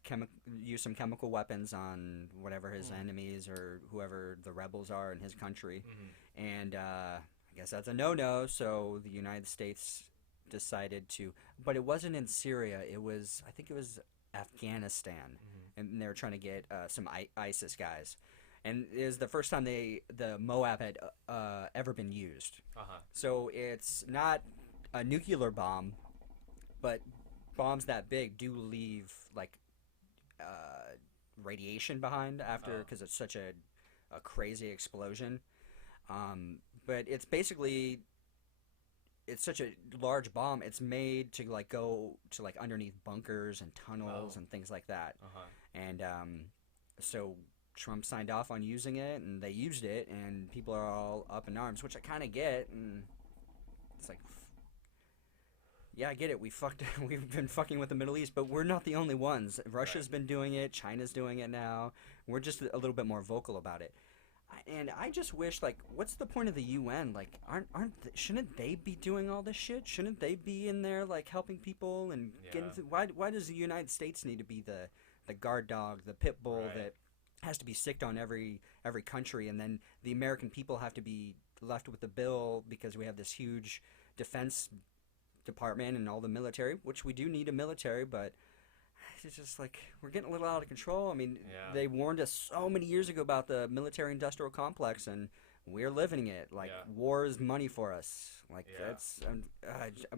used some chemical weapons on whatever his enemies or whoever the rebels are in his country. And I guess that's a no-no, so the United States decided to... But it wasn't in Syria. I think it was Afghanistan. And they were trying to get some ISIS guys. And it was the first time the MOAB had ever been used. So it's not a nuclear bomb, but bombs that big do leave like radiation behind after, because it's such a crazy explosion. But it's basically, it's such a large bomb. It's made to like go to like underneath bunkers and tunnels and things like that. And so Trump signed off on using it, and they used it, and people are all up in arms, which I kind of get. And it's like, Yeah, I get it. We've been fucking with the Middle East, but we're not the only ones. Russia's been doing it. China's doing it now. We're just a little bit more vocal about it. And I just wish, like, what's the point of the UN? Like, shouldn't they be doing all this shit? Shouldn't they be in there, like, helping people and getting? Why does the United States need to be the guard dog, the pit bull that has to be sicked on every country, and then the American people have to be left with the bill because we have this huge defense department and all the military, which we do need a military, but it's just like we're getting a little out of control. I mean, they warned us so many years ago about the military-industrial complex, and we're living it. Like, war is money for us. Like, that's...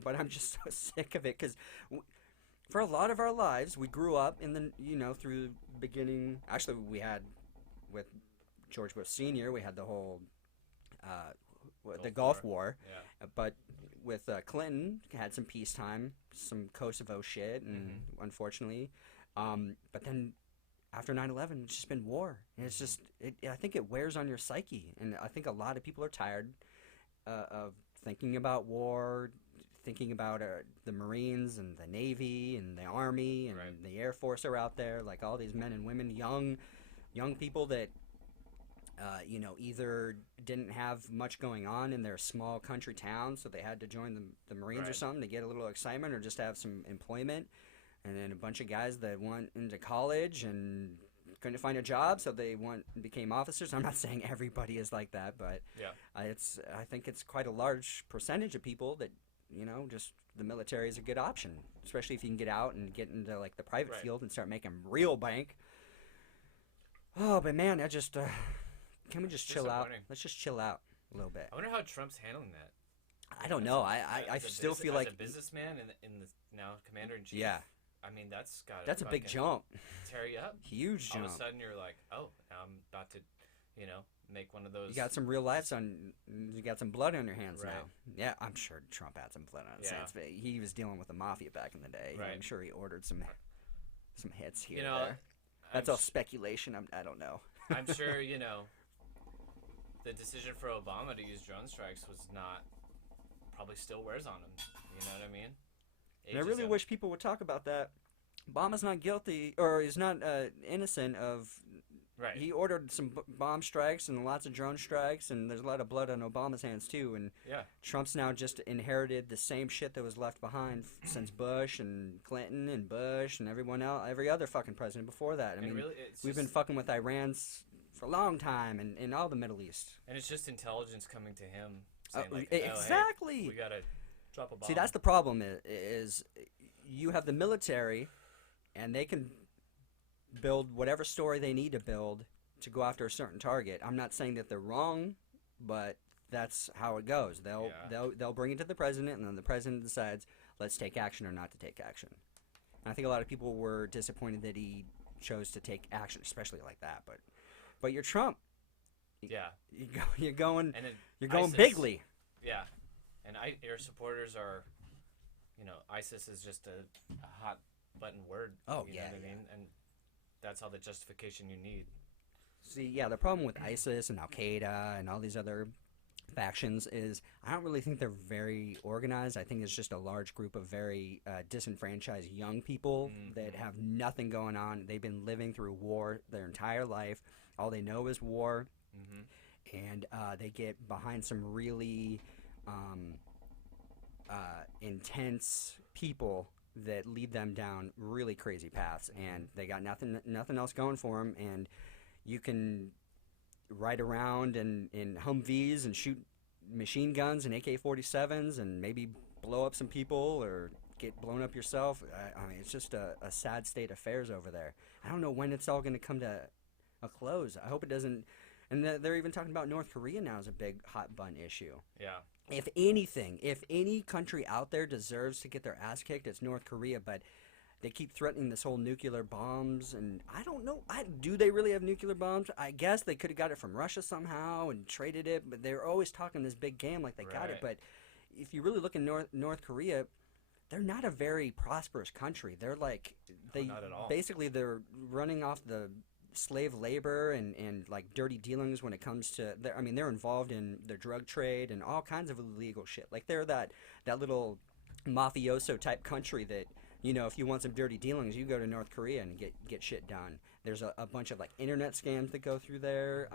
but I'm just so sick of it, because for a lot of our lives, we grew up in the, through the beginning... Actually, we had, with George Bush Sr., we had the whole... the Gulf War. But with Clinton, had some peacetime, some Kosovo shit, and unfortunately, but then after 9/11, it's just been war, and it's just, I think it wears on your psyche, and I think a lot of people are tired of thinking about war, thinking about the Marines and the Navy and the Army and the Air Force are out there, like all these men and women, young people that either didn't have much going on in their small country town, so they had to join the Marines or something to get a little excitement or just have some employment. And then a bunch of guys that went into college and couldn't find a job, so they became officers. I'm not saying everybody is like that, but I think it's quite a large percentage of people that, just the military is a good option, especially if you can get out and get into like the private field and start making real bank. Oh, but man, can we just chill out? Let's just chill out a little bit. I wonder how Trump's handling that. I don't know. I still feel like as a businessman in the now commander-in-chief. Yeah. I mean, that's a big jump. Tear you up. Huge jump. All of a sudden, you're like, oh, now I'm about to, make one of those. You got some real lives on. You got some blood on your hands now. Yeah, I'm sure Trump had some blood on his hands. He was dealing with the mafia back in the day. Right. I'm sure he ordered some hits here. There. That's all speculation. I don't know. I'm sure the decision for Obama to use drone strikes was not, probably still wears on him. You know what I mean? And I really wish people would talk about that. Obama's not guilty, or is not innocent of... Right. He ordered some bomb strikes and lots of drone strikes, and there's a lot of blood on Obama's hands, too. And Trump's now just inherited the same shit that was left behind since Bush and Clinton and Bush and everyone else, every other fucking president before that. I mean, really, we've been fucking with Iran for a long time in all the Middle East. And it's just intelligence coming to him saying, like, exactly. Hey, we got to drop a bomb. See, that's the problem is you have the military, and they can build whatever story they need to build to go after a certain target. I'm not saying that they're wrong, but that's how it goes. They'll bring it to the president, and then the president decides, let's take action or not to take action. And I think a lot of people were disappointed that he chose to take action, especially like that. But you're Trump. Yeah. You're going ISIS, bigly. Yeah. And your supporters are, ISIS is just a hot button word. Oh, you know what I mean? And that's all the justification you need. See, the problem with ISIS and Al-Qaeda and all these other factions is I don't really think they're very organized. I think it's just a large group of very disenfranchised young people that have nothing going on. They've been living through war their entire life. All they know is war. And they get behind some really intense people that lead them down really crazy paths, and they got nothing else going for them. And you can ride around in Humvees and shoot machine guns and AK-47s and maybe blow up some people or get blown up yourself. I mean, it's just a sad state of affairs over there. I don't know when it's all going to come to a close. I hope it doesn't. And they're even talking about North Korea now as a big hot button issue. Yeah. If any country out there deserves to get their ass kicked, it's North Korea. But they keep threatening this whole nuclear bombs, and I don't know. Do they really have nuclear bombs? I guess they could have got it from Russia somehow and traded it, but they're always talking this big game like they got it. But if you really look in North Korea, they're not a very prosperous country. They're like not at all. Basically they're running off the slave labor and like dirty dealings when it comes to they're involved in the drug trade and all kinds of illegal shit. Like they're that little mafioso type country that, you know, if you want some dirty dealings, you go to North Korea and get shit done. There's a bunch of like internet scams that go through there.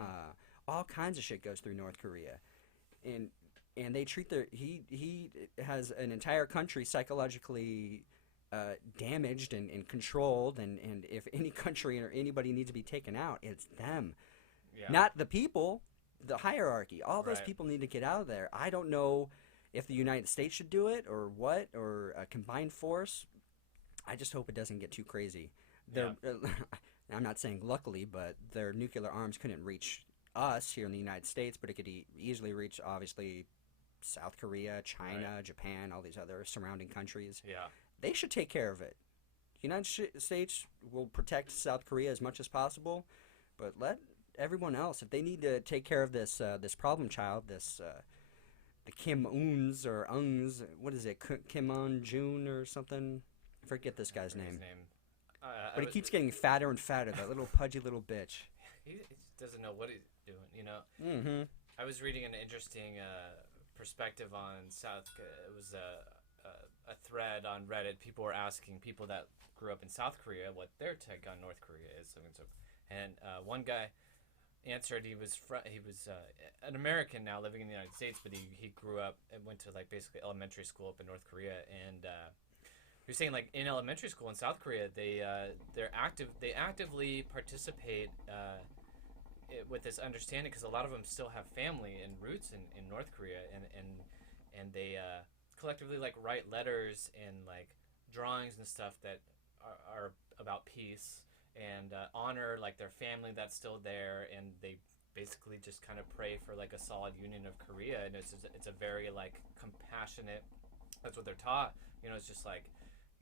All kinds of shit goes through North Korea, and they treat their he has an entire country psychologically damaged and controlled, and if any country or anybody needs to be taken out, it's them, Yeah. not the people. The hierarchy, all those Right. people need to get out of there. I don't know if the United States should do it or what, or a combined force. I just hope it doesn't get too crazy. They're, I'm not saying luckily, but their nuclear arms couldn't reach us here in the United States, but it could easily reach, obviously, South Korea, China, Japan, all these other surrounding countries. Yeah. They should take care of it. The United States will protect South Korea as much as possible, but let everyone else, if they need to take care of this this problem child, this the Kim Uns or Ungs, what is it, Kim Un Jun or something? I forget this guy's name. But he keeps getting fatter and fatter, that little pudgy little bitch. He doesn't know what he's doing, you know. Mm-hmm. I was reading an interesting perspective on it was a thread on Reddit. People were asking people that grew up in South Korea what their take on North Korea is. And one guy answered he was an American now living in the United States, but he grew up and went to like basically elementary school up in North Korea, and he was saying like in elementary school in South Korea they actively participate with this understanding, because a lot of them still have family and roots in North Korea, and they collectively like write letters and like drawings and stuff that are about peace and honor like their family that's still there, and they basically just kind of pray for like a solid union of Korea, and it's a very like compassionate, that's what they're taught, you know. It's just like,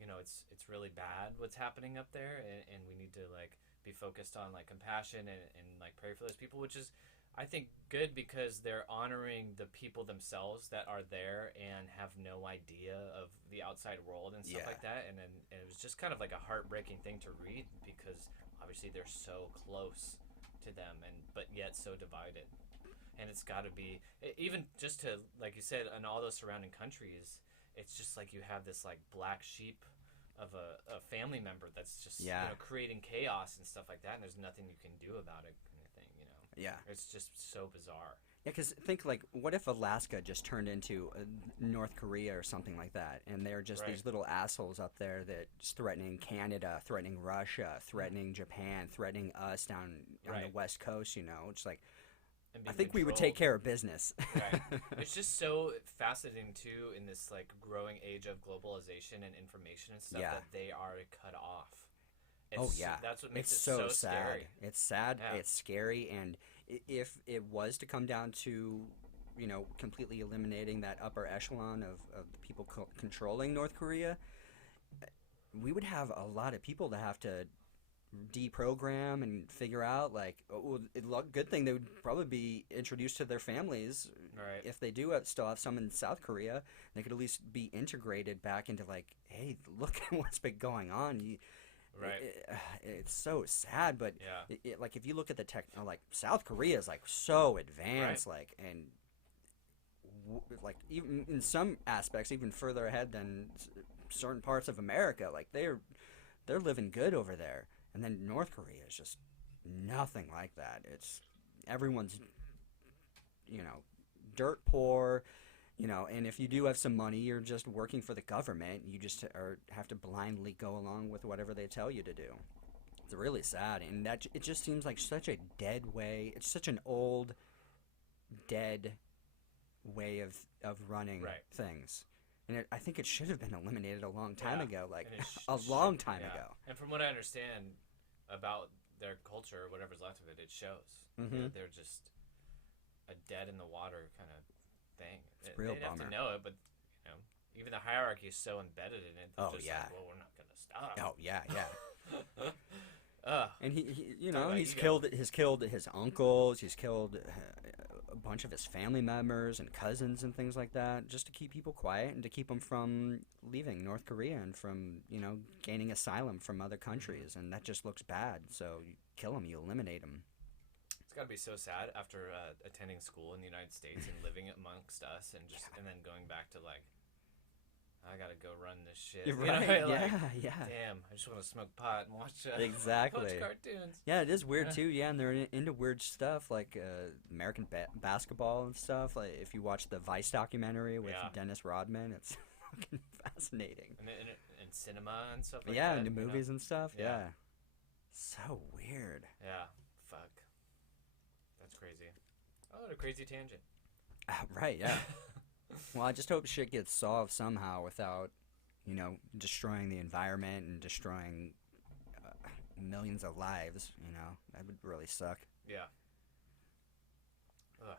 you know, it's really bad what's happening up there, and we need to like be focused on like compassion and like pray for those people, which is I think good, because they're honoring the people themselves that are there and have no idea of the outside world and stuff like that. And it was just kind of like a heartbreaking thing to read, because obviously they're so close to them, but yet so divided. And it's got to be, even just to, like you said, in all those surrounding countries, it's just like you have this like black sheep of a family member that's just you know, creating chaos and stuff like that, and there's nothing you can do about it. Yeah. It's just so bizarre. Yeah, because think like, what if Alaska just turned into North Korea or something like that, and they're just these little assholes up there that's threatening Canada, threatening Russia, threatening Japan, threatening us down on the West Coast, you know? It's like, I think we would take care of business. Right. It's just so fascinating, too, in this like growing age of globalization and information and stuff, that they are cut off. That's what makes it so sad. Scary. It's sad. Yeah. It's scary. And if it was to come down to, you know, completely eliminating that upper echelon of the people controlling North Korea, we would have a lot of people to have to deprogram and figure out, like, good thing they would probably be introduced to their families. Right. If they do still have some in South Korea, they could at least be integrated back into, like, hey, look at what's been going on. It's so sad, but like if you look at the tech, like South Korea is like so advanced, like, and like even in some aspects even further ahead than certain parts of America. Like they're living good over there, and then North Korea is just nothing like that. It's everyone's, you know, dirt poor. You know, and if you do have some money, you're just working for the government. You just have to blindly go along with whatever they tell you to do. It's really sad, and that it just seems like such a dead way. It's such an old, dead way of running things. And I think it should have been eliminated a long time ago, like a long time ago. And from what I understand about their culture, whatever's left of it, it shows. Mm-hmm. They're just a dead in the water kind of thing. It's a real They'd bummer. have to know it, but you know, even the hierarchy is so embedded in it. Like, well, we're not gonna stop. Oh yeah. And he you know, he's killed his uncles. He's killed a bunch of his family members and cousins and things like that, just to keep people quiet and to keep them from leaving North Korea and from, you know, gaining asylum from other countries. And that just looks bad. So you kill him, you eliminate him. It's got to be so sad after attending school in the United States and living amongst us, and just and then going back to like I gotta go run this shit. You're You know, right. like, Yeah. damn, I just want to smoke pot and watch Exactly. watch cartoons. Yeah, it is weird too. Yeah, and they're into weird stuff like American basketball and stuff. Like if you watch the Vice documentary with Yeah. Dennis Rodman, it's fucking fascinating. And cinema and stuff like Yeah, that. into you know? movies and stuff. Yeah. Yeah. So weird. Yeah, fuck. That's crazy. Oh, what a crazy tangent. Right. Yeah. Well, I just hope shit gets solved somehow without, destroying the environment and destroying millions of lives. That would really suck. Yeah. Ugh.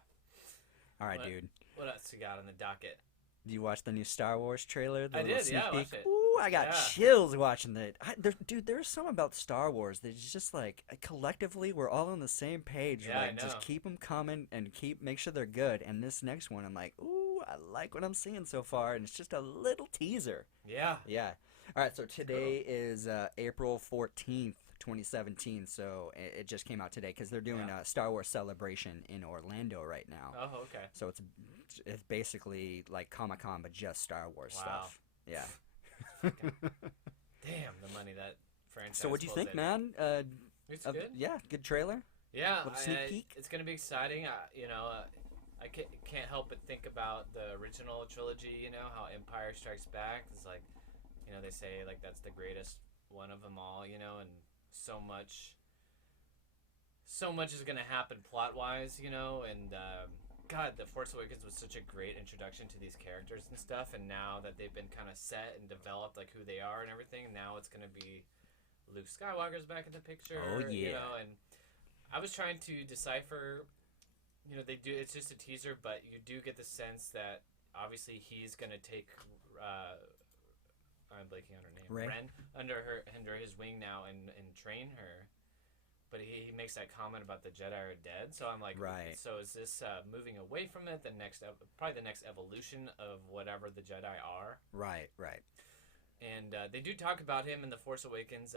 All right, What? dude. What else you got on the docket? Did you watch the new Star Wars trailer? The I little did, sneak yeah, I peek? watched it. Ooh, I got Yeah. chills watching that. Dude, there's something about Star Wars that's just like collectively we're all on the same page. Yeah, I like, just know. keep them coming and make sure they're good. And this next one, I'm like, ooh, I like what I'm seeing so far, and it's just a little teaser. Yeah. Yeah. All right, so today is April 14th, 2017. So it just came out today because they're doing Yeah. a Star Wars celebration in Orlando right now. Oh, okay. So it's basically like Comic-Con, but just Star Wars Wow. stuff. Yeah. Damn, the money that franchise. So what do you pulls think, in. man? It's good. Yeah, good trailer. Yeah, Little sneak peek? it's gonna be exciting. I can't help but think about the original trilogy. You know how Empire Strikes Back is like, they say like that's the greatest one of them all. And so much is gonna happen plot wise. And God, The Force Awakens was such a great introduction to these characters and stuff. And now that they've been kind of set and developed like who they are and everything, now it's gonna be Luke Skywalker's back in the picture. Oh, yeah. And I was trying to decipher. They do. It's just a teaser, but you do get the sense that obviously he's gonna take. I'm blanking on her name. Rey? Ren under his wing now and train her. But he makes that comment about the Jedi are dead. So I'm like, Right. So is this moving away from it? Probably the next evolution of whatever the Jedi are. Right. And they do talk about him in The Force Awakens.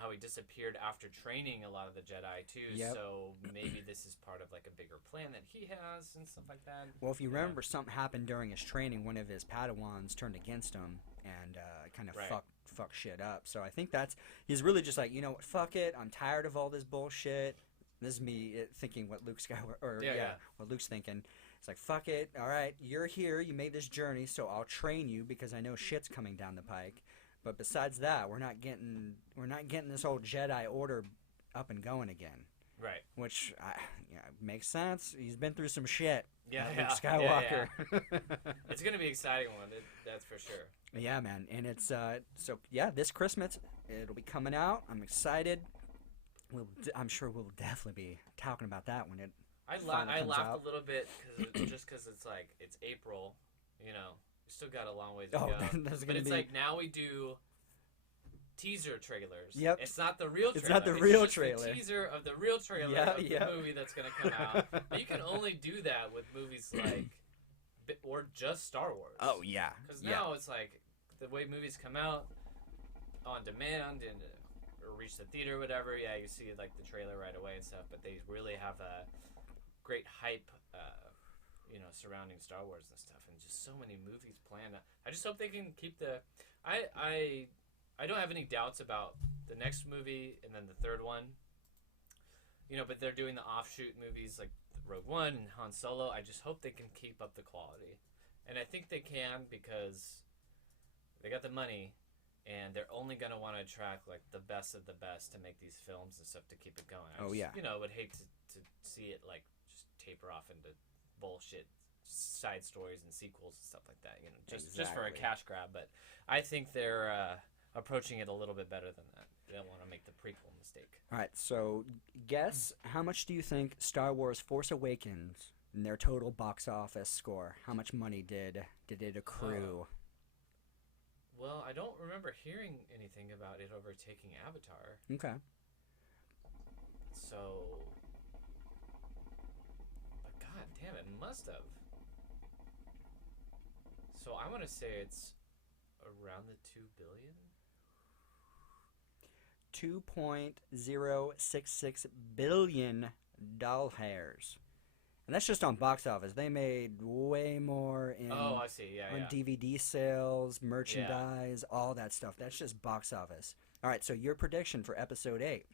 How he disappeared after training a lot of the Jedi too. Yep. So maybe this is part of like a bigger plan that he has and stuff like that. Well, if you Yeah. remember, something happened during his training. One of his Padawans turned against him and kind of Right. fuck shit up. So I think he's really just like, you know what, fuck it. I'm tired of all this bullshit. This is me thinking what Luke Skywalker, or Yeah. what Luke's thinking. It's like, fuck it. All right, you're here. You made this journey, so I'll train you because I know shit's coming down the pike. But besides that, we're not getting this old Jedi Order up and going again. Right. Which makes sense. He's been through some shit. Yeah. Luke Yeah. Skywalker. Yeah. It's gonna be an exciting one. That's for sure. Yeah, man, and it's this Christmas it'll be coming out. I'm excited. I'm sure we'll definitely be talking about that when it. I finally comes laughed out. a little bit because it's like it's April. We still got a long ways to Oh, go. there's But gonna it's be. like now we do teaser trailers. Yep. It's not the real trailer. It's not the real just trailer. The teaser of the real trailer Yeah, of yeah. the movie that's gonna come out. But you can only do that with movies like or just Star Wars. Oh yeah. Because Yeah. now it's like the way movies come out on demand and or reach the theater or whatever. Yeah, you see like the trailer right away and stuff. But they really have a great hype, surrounding Star Wars and stuff, and just so many movies planned. I just hope they can keep the. I don't have any doubts about the next movie and then the third one. But they're doing the offshoot movies like Rogue One and Han Solo. I just hope they can keep up the quality, and I think they can because they got the money, and they're only gonna want to attract like the best of the best to make these films and stuff to keep it going. I would hate to see it like just taper off into bullshit side stories and sequels and stuff like that. Just for a Exactly. cash grab. But I think they're approaching it a little bit better than that. They don't want to make the prequel mistake. All right. So guess how much do you think Star Wars: Force Awakens in their total box office score? How much money did it accrue? Well, I don't remember hearing anything about it overtaking Avatar. Okay. So, but god damn, it must have. So I want to say it's around the 2 billion. $2.066 billion. And that's just on box office. They made way more in Oh, I see. Yeah, on yeah. DVD sales, merchandise, all that stuff. That's just box office. All right, so your prediction for episode 8.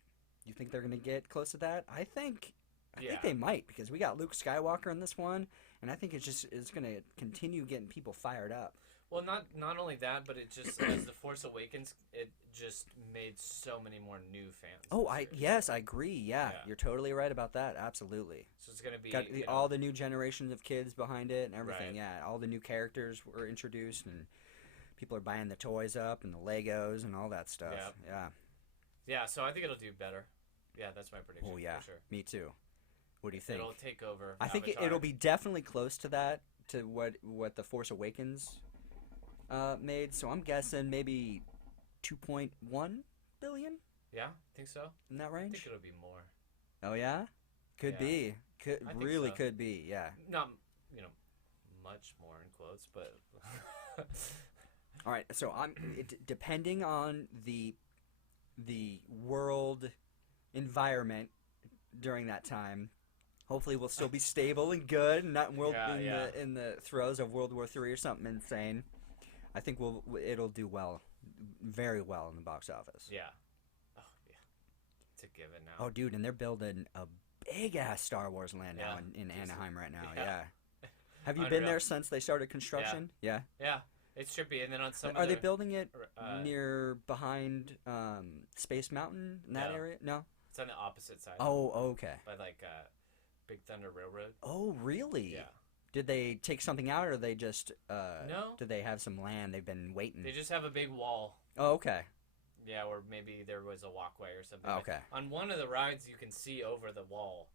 You think they're going to get close to that? I think Yeah. they might, because we got Luke Skywalker in this one, and I think it's going to continue getting people fired up. Well, not only that, but it just as the Force Awakens, it just made so many more new fans. Oh, of the series. yes, I agree. Yeah, Yeah. you're totally right about that. Absolutely. So it's gonna be Got you know, all the new generations of kids behind it and everything. Right. Yeah, all the new characters were introduced, and people are buying the toys up and the Legos and all that stuff. Yep. Yeah. Yeah, so I think it'll do better. Yeah, that's my prediction. Oh yeah, for sure. me too. What do you think? It'll take over. I think Avatar. it'll be definitely close to that, to what the Force Awakens made. So I'm guessing maybe 2.1 billion Yeah, think so. in that I range. think it'll be more. Oh yeah, could Yeah. be. Could I think really so. could be. Yeah. Not much more in quotes, but All right. So depending on the world environment during that time. Hopefully, we'll still be stable and good, and not in the throes of World War III or something insane. I think it'll do well, very well in the box office. yeah. Oh yeah, it's a given now. Oh, dude, and they're building a big ass Star Wars land now Yeah. in Anaheim right now. Yeah. Yeah. Have you been Unreal. there since they started construction? Yeah. Yeah, it's trippy. And then on some Are of they the, building it uh, behind Space Mountain in that No. area? No. It's on the opposite side. Oh, okay. By Big Thunder Railroad. Oh, really? Yeah. Did they take something out, or they just No. Did they have some land they've been waiting? They just have a big wall. Oh, okay. Yeah, or maybe there was a walkway or something. Oh, But okay. On one of the rides, you can see over the wall.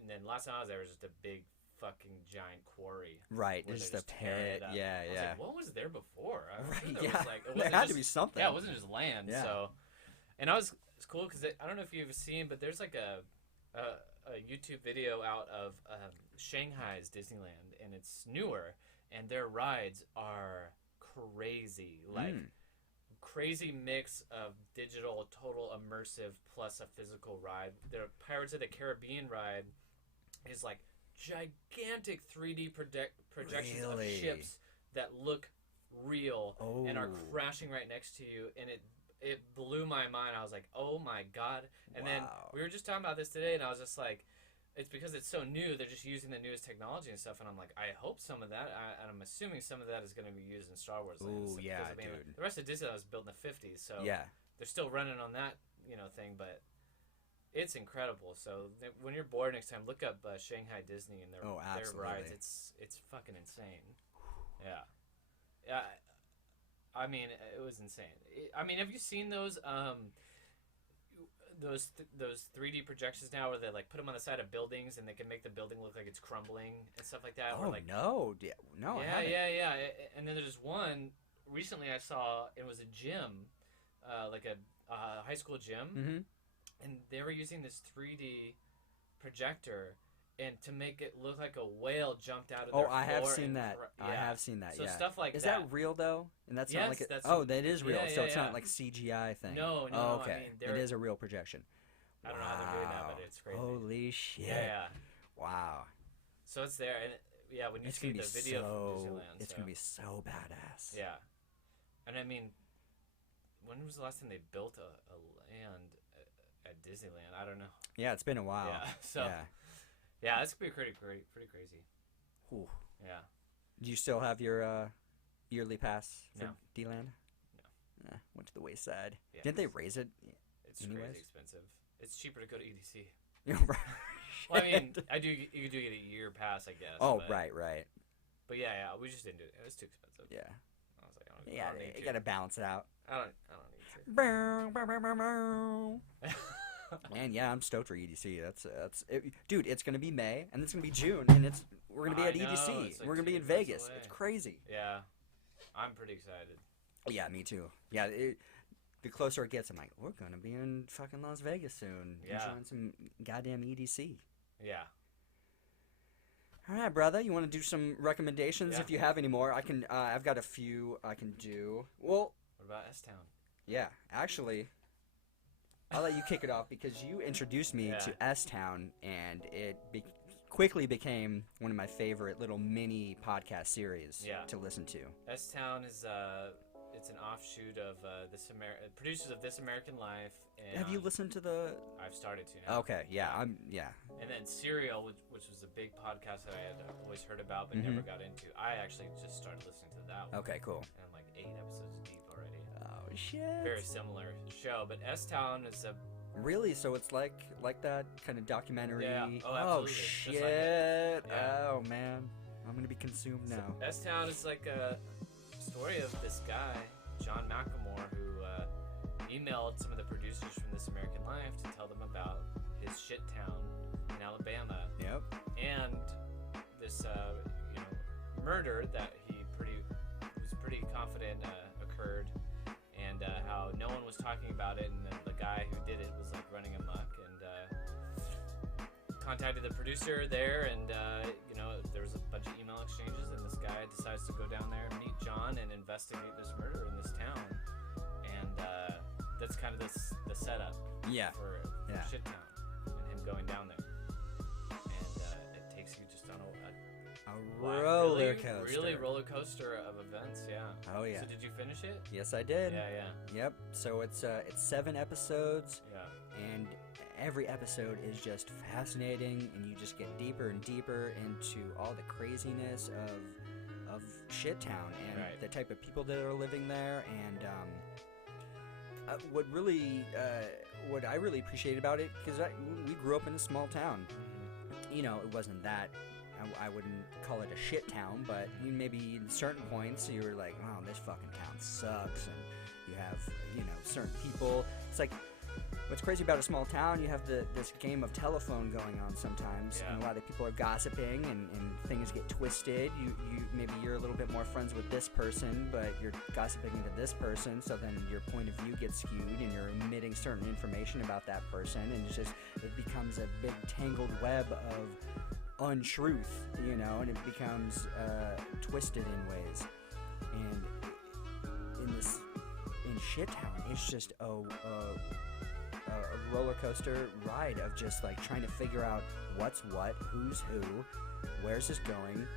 And then last time I was there, was just a big fucking giant quarry. Right. where Just they're a tearing pit. it up. Yeah, I was yeah. like, what was there before? I Right, remember yeah. It There wasn't had just, to be something. Yeah, it wasn't just land. Yeah. So, and it's cool because I don't know if you've seen, but there's like a YouTube video out of Shanghai's Disneyland, and it's newer, and their rides are crazy, like crazy mix of digital, total immersive plus a physical ride. Their Pirates of the Caribbean ride is like gigantic 3D projections of Really? ships that look real and are Oh. crashing right next to you, and it blew my mind. I was like, oh my god. And then Wow. we were just talking about this today, and I was just like, it's because it's so new, they're just using the newest technology and stuff, and I'm like, I hope some of that, and I'm assuming some of that is going to be used in Star Wars land. Ooh, So- yeah, because, I mean, dude. the rest of Disneyland was built in the 50s, so Yeah. they're still running on that, thing, but it's incredible. So when you're bored next time, look up Shanghai Disney and their rides. absolutely. It's fucking insane. Yeah. Yeah. I mean, it was insane. Have you seen those those 3D projections now where they like put them on the side of buildings and they can make the building look like it's crumbling and stuff like that? Oh, or like no. No, I yeah, haven't. yeah. And then there's one recently I saw. It was a gym, like a high school gym, Mm-hmm. and they were using this 3D projector and to make it look like a whale jumped out of Oh, their I have floor seen and that. I yeah. have seen that, So yeah. stuff like Is that. that real, though? And that's not Yes, like a... that's Oh, what- that is real. yeah, So yeah, it's yeah. not like CGI thing. No, Oh, I okay. mean, It they're- is a real projection. I don't know how they're doing that, but it's crazy. Holy shit. Yeah. Wow. So it's there, and yeah, when you It's see gonna the be video so... from Disneyland, It's gonna be so badass. Yeah, and I mean, when was the last time they built a land at Disneyland? I don't know. Yeah, it's been a while. Yeah, so Yeah. yeah, that's pretty crazy. Whew. Yeah. Do you still have your yearly pass for No. D-Land? No. Went to the wayside. Yeah, Didn't they it's- raise it? It's Anyways? crazy expensive. It's cheaper to go to EDC. Right. Well, I mean, you do get a year pass, I guess. Oh, but, right. But yeah, we just didn't do it. It was too expensive. Yeah. I was like, I Yeah, don't need you to. gotta balance it out. I don't need to. Man, yeah, I'm stoked for EDC. Dude. It's gonna be May, and it's gonna be June, and we're gonna be I at know, EDC. it's like We're gonna be 2 in months Vegas. away. It's crazy. Yeah, I'm pretty excited. Yeah, me too. Yeah, the closer it gets, I'm like, we're gonna be in fucking Las Vegas soon, Yeah. enjoying some goddamn EDC. Yeah. All right, brother. You want to do some recommendations Yeah. if you have any more? I can. I've got a few I can do. Well, What about S-Town? yeah. Actually, I'll let you kick it off because you introduced me Yeah. to S Town, and it quickly became one of my favorite little mini podcast series to listen to. S-Town is it's an offshoot of producers of This American Life. And Have you listened to the? I've started to now. Okay, yeah, And then Serial, which was a big podcast that I had always heard about but never got into. I actually just started listening to that one. Okay, cool. And I'm like 8 episodes deep already. Oh shit. Very similar show, but S-Town is a Really? So it's like that kind of documentary? Yeah. Oh, absolutely. Shit. Just like it. Yeah. Oh man, I'm gonna be consumed now. So S-Town is like a story of this guy, John McLemore, who emailed some of the producers from This American Life to tell them about his shit town in Alabama. Yep. And this, murder that he was pretty confident occurred, and how no one was talking about it, and then the guy who did it was like running amok, and contacted the producer there, and there was a bunch of email exchanges, and this guy decides to go down there and meet John and investigate this murder in this town, and that's kind of the setup for Shit Town, and him going down there, and it takes you just on a roller coaster. Really roller coaster of events, yeah. Oh yeah. So did you finish it? Yes, I did. Yeah. Yep. So it's 7 episodes. Yeah. And every episode is just fascinating, and you just get deeper and deeper into all the craziness of Shit Town and the type of people that are living there, and what I really appreciate about it, because we grew up in a small town. You know, it wasn't that. I wouldn't call it a shit town, but maybe in certain points you were like, "Wow, this fucking town sucks," and you have certain people. It's like, what's crazy about a small town, you have this game of telephone going on sometimes, and a lot of people are gossiping, and things get twisted. Maybe you're a little bit more friends with this person, but you're gossiping to this person, so then your point of view gets skewed, and you're omitting certain information about that person, and it becomes a big tangled web of untruth, and it becomes twisted in ways. And in Shit Town, it's just a roller coaster ride of just like trying to figure out what's what, who's who, where's this going.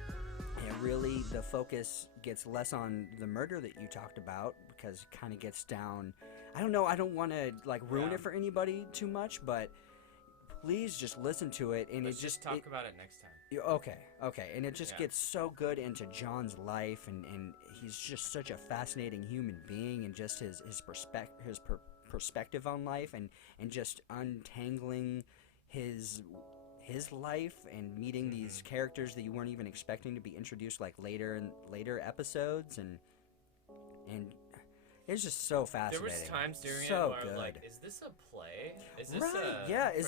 And really the focus gets less on the murder that you talked about, because it kind of gets down, I don't know, I don't want to like ruin it for anybody too much, but please just listen to it. And Let's just talk about it next time. Okay. And it just gets so good into John's life, and he's just such a fascinating human being, and just his perspective on life, and just untangling his life, and meeting these characters that you weren't even expecting to be introduced like later episodes, and it's just so fascinating. There was times during it so where I was good. like, is this a play? Is this Is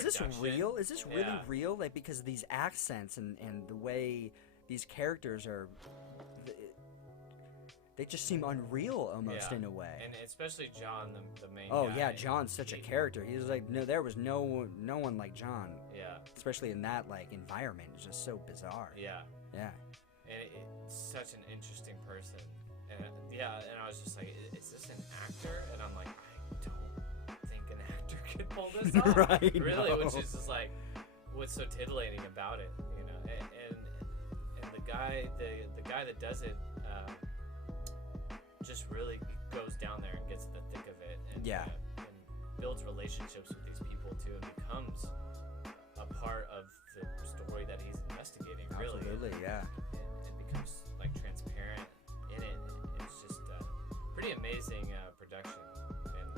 this production? real? Is this really real? Like, because of these accents and the way these characters are, they just seem unreal almost in a way. And especially John, the main guy. Oh yeah, John's such a character. He's like, there was no one like John. Yeah. Especially in that like environment, it's just so bizarre. Yeah. Yeah. And it's such an interesting person. And and I was just like, is this an actor? And I'm like, I don't think an actor could pull this off. Right. Really, no. which is just like what's so titillating about it, and the guy that does it just really goes down there and gets in the thick of it, and builds relationships with these people too, and becomes a part of the story that he's investigating. Really, Absolutely, yeah. And becomes like transparent in it. It's just pretty amazing production, and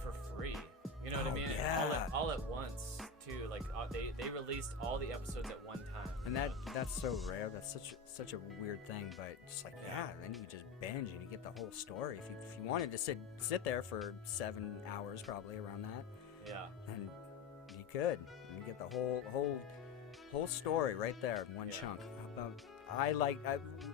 for free. You know what I mean? Yeah. All at once too. Like they released all the episodes at one time. And that's so rare. That's such a weird thing, but just like then you just binge and you get the whole story. If you wanted to sit there for 7 hours, probably around that. Yeah. And you could. You get the whole story right there in one chunk.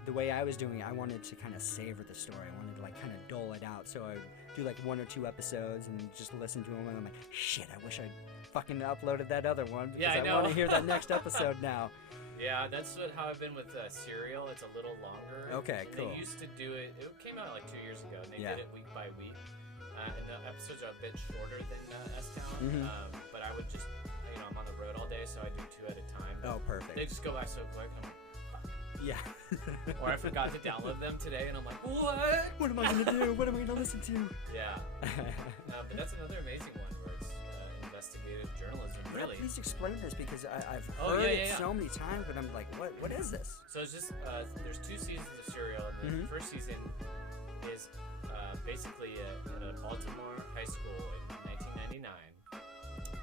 The way I was doing it, I wanted to kind of savor the story. I wanted to like kind of dole it out. So I would do like 1 or 2 episodes and just listen to them, and I'm like, shit, I wish I fucking uploaded that other one, because I want to hear that next episode now. Yeah, that's how I've been with Serial. It's a little longer. Okay, cool. They used to do it. It came out like 2 years ago, and they did it week by week. And the episodes are a bit shorter than S-Town. But I would just, I'm I'm on the road all day, so I do 2 at a time. Oh, perfect. They just go by so quick. I'm like, fuck. Yeah. Or I forgot to download them today, and I'm like, what? What am I gonna do? What am I gonna listen to? Yeah. But that's another amazing one where it's investigative journalism. Really. Yeah, please explain this because I've Oh, heard yeah. it so many times, but I'm like, what is this? So it's just there's 2 seasons of Serial, and the first season is basically at a Baltimore high school in 1999.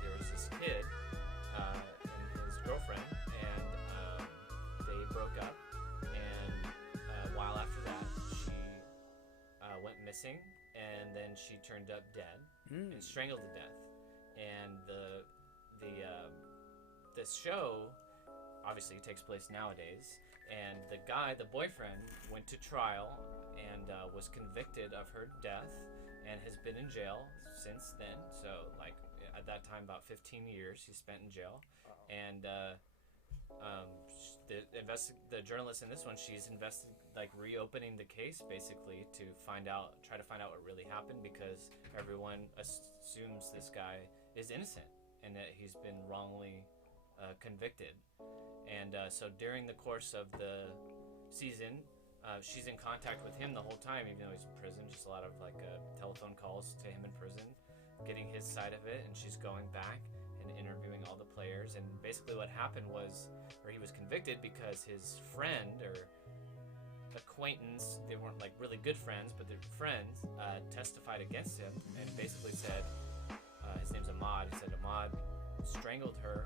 There was this kid and his girlfriend, and they broke up. And a while after that, she went missing, and then she turned up dead and strangled to death. And this show obviously takes place nowadays, and the boyfriend, went to trial and was convicted of her death and has been in jail since then. So like at that time, about 15 years he spent in jail. And the journalist in this one, she's reopening the case basically to try to find out what really happened, because everyone assumes this guy is innocent and that he's been wrongly convicted. And so during the course of the season, she's in contact with him the whole time, even though he's in prison. Just a lot of telephone calls to him in prison, getting his side of it, and she's going back and interviewing all the players. And basically what happened was, or he was convicted because his friend or acquaintance, they weren't really good friends, but they're friends, testified against him and basically said, his name's Ahmad, he said Ahmad strangled her.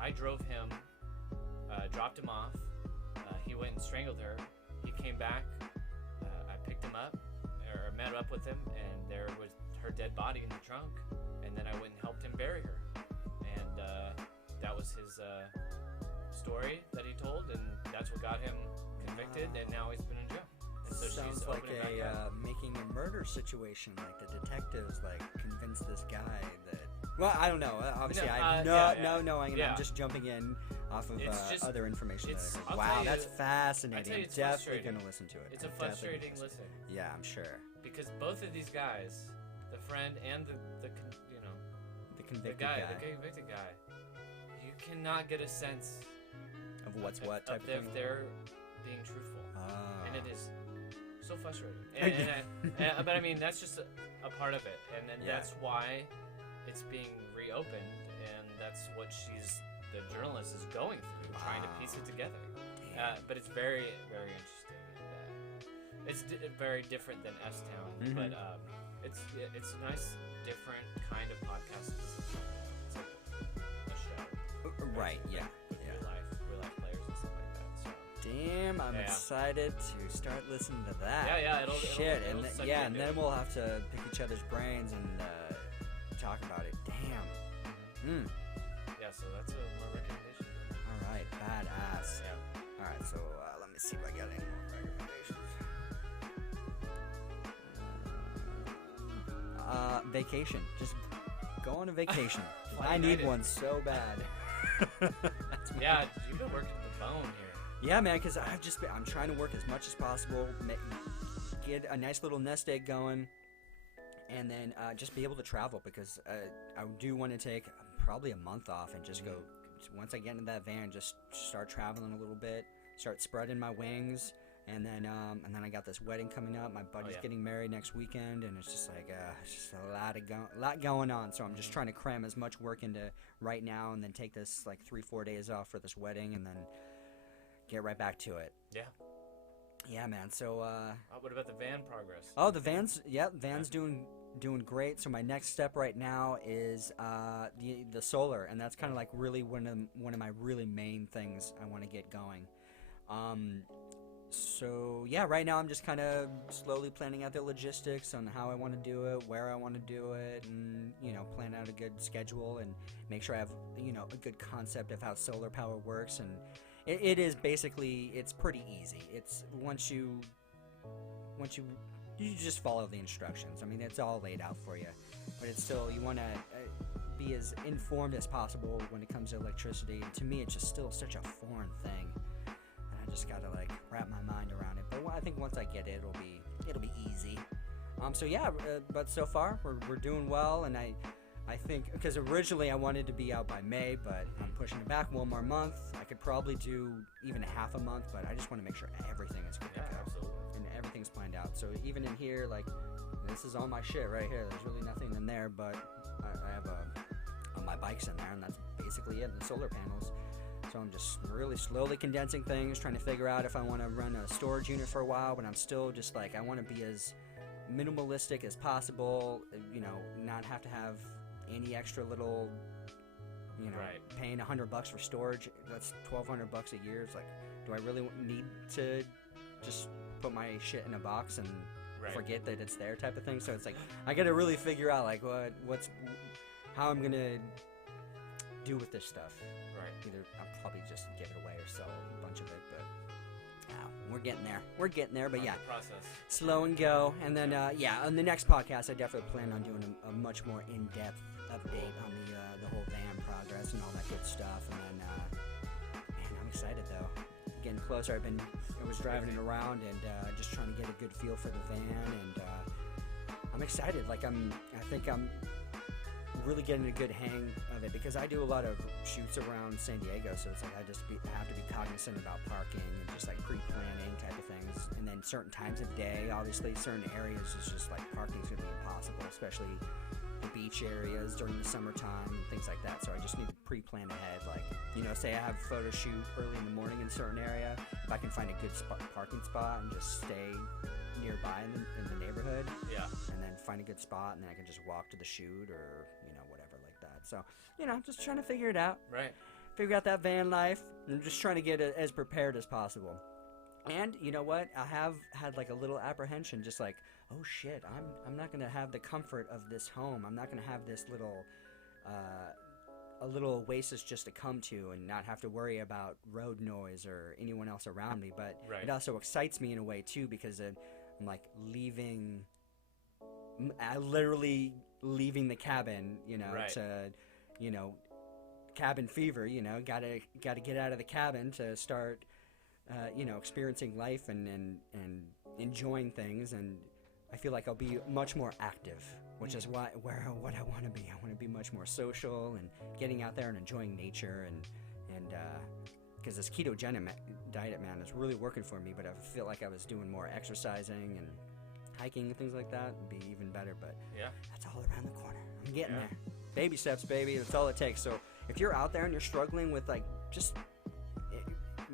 I drove him, dropped him off. He went and strangled her. He came back. I picked him up, or met up with him, and there was her dead body in the trunk. And then I went and helped him bury her. And that was his story that he told, and that's what got him convicted. And now he's been in jail. And so Sounds she's like opening back up. making a murder situation. Like the detectives convinced this guy that. Well, I don't know. Obviously, I have no knowing, and I'm just jumping in off of other information. Wow, that's fascinating. I'm definitely going to listen to it. It's a frustrating listen. Yeah, I'm sure. Because both of these guys, the friend and the convicted guy, the convicted guy, you cannot get a sense of what's what type of if thing. they're being truthful, and it is so frustrating. But I mean, that's just a part of it, and then that's why it's being reopened, and that's what the journalist is going through, trying to piece it together. But it's very, very interesting. It's very different than S-Town, but it's a nice, different kind of podcast. It's like a show. Right, yeah. Real life players and stuff like that. So. Damn, I'm excited to start listening to that. Yeah, it'll and then we'll have to pick each other's brains and talk about it. Damn. Yeah, so that's my recommendation. All right, badass. Yeah. All right, so let me see if I got any more recommendations. Vacation. Just go on a vacation. I need one so bad. Yeah, you've been working the bone here. Yeah, man, because I'm trying to work as much as possible, get a nice little nest egg going, and then just be able to travel, because I do want to take probably a month off and just go, once I get into that van, just start traveling a little bit, start spreading my wings, and then I got this wedding coming up. My buddy's getting married next weekend, and it's just it's just a lot going on. So I'm just trying to cram as much work into right now, and then take this 3-4 days off for this wedding, and then get right back to it. Yeah. Yeah, man. So what about the van progress? Oh, the van's doing great. So my next step right now is the solar, and that's kind of really one of my really main things I want to get going. So yeah, right now I'm just kind of slowly planning out the logistics on how I want to do it, where I want to do it, and plan out a good schedule and make sure I have a good concept of how solar power works. And it is basically, it's pretty easy. It's once you just follow the instructions. I mean, it's all laid out for you, but it's still, you want to be as informed as possible when it comes to electricity. And to me, it's just still such a foreign thing, and I just gotta wrap my mind around it. But I think once I get it, it'll be easy. So yeah, but so far we're doing well, and I think because originally I wanted to be out by May, but I'm pushing it back one more month. I could probably do even half a month, but I just want to make sure everything is good to go. Absolutely. And everything's planned out. So even in here, like, this is all my shit right here. There's really nothing in there, but I have my bikes in there, and that's basically it. The solar panels. So I'm just really slowly condensing things, trying to figure out if I want to run a storage unit for a while, but I'm still just like, I want to be as minimalistic as possible, you know, not have to have any extra little, you know, paying $100 for storage. That's $1,200 a year. It's like, do I really need to just put my shit in a box and forget that it's there type of thing? So it's like, I got to really figure out like how I'm gonna do with this stuff. Either I'll probably just give it away or sell a bunch of it, but we're getting there. But yeah, slow and go. And then on the next podcast, I definitely plan on doing a much more in-depth update on the whole van progress and all that good stuff. And then man, I'm excited though. Getting closer. I was driving it around and just trying to get a good feel for the van, and I'm excited. Like I think I'm really getting a good hang of it, because I do a lot of shoots around San Diego, so it's like I have to be cognizant about parking and just like pre-planning type of things. And then certain times of day, obviously certain areas is just like parking's gonna be impossible, especially the beach areas during the summertime and things like that. So I just need to pre-plan ahead. Like, you know, say I have a photo shoot early in the morning in a certain area, if I can find a good parking spot and just stay nearby in the neighborhood, and then find a good spot, and then I can just walk to the shoot, or you know, whatever like that. So, you know, just trying to figure it out, figure out that van life, and just trying to get it as prepared as possible. And you know what, I have had like a little apprehension, just like, oh shit, I'm not gonna have the comfort of this home. I'm not gonna have this little a little oasis just to come to and not have to worry about road noise or anyone else around me. But it also excites me in a way too, because I'm like literally leaving the cabin, you know, to, you know, cabin fever, you know, gotta get out of the cabin to start, you know, experiencing life and enjoying things. And I feel like I'll be much more active, which is what I want to be. I want to be much more social and getting out there and enjoying nature, and because this ketogenic diet, man, is really working for me. But I feel like I was doing more exercising and hiking and things like that would be even better. But that's all around the corner. I'm getting there. Baby steps, baby. That's all it takes. So if you're out there and you're struggling with like just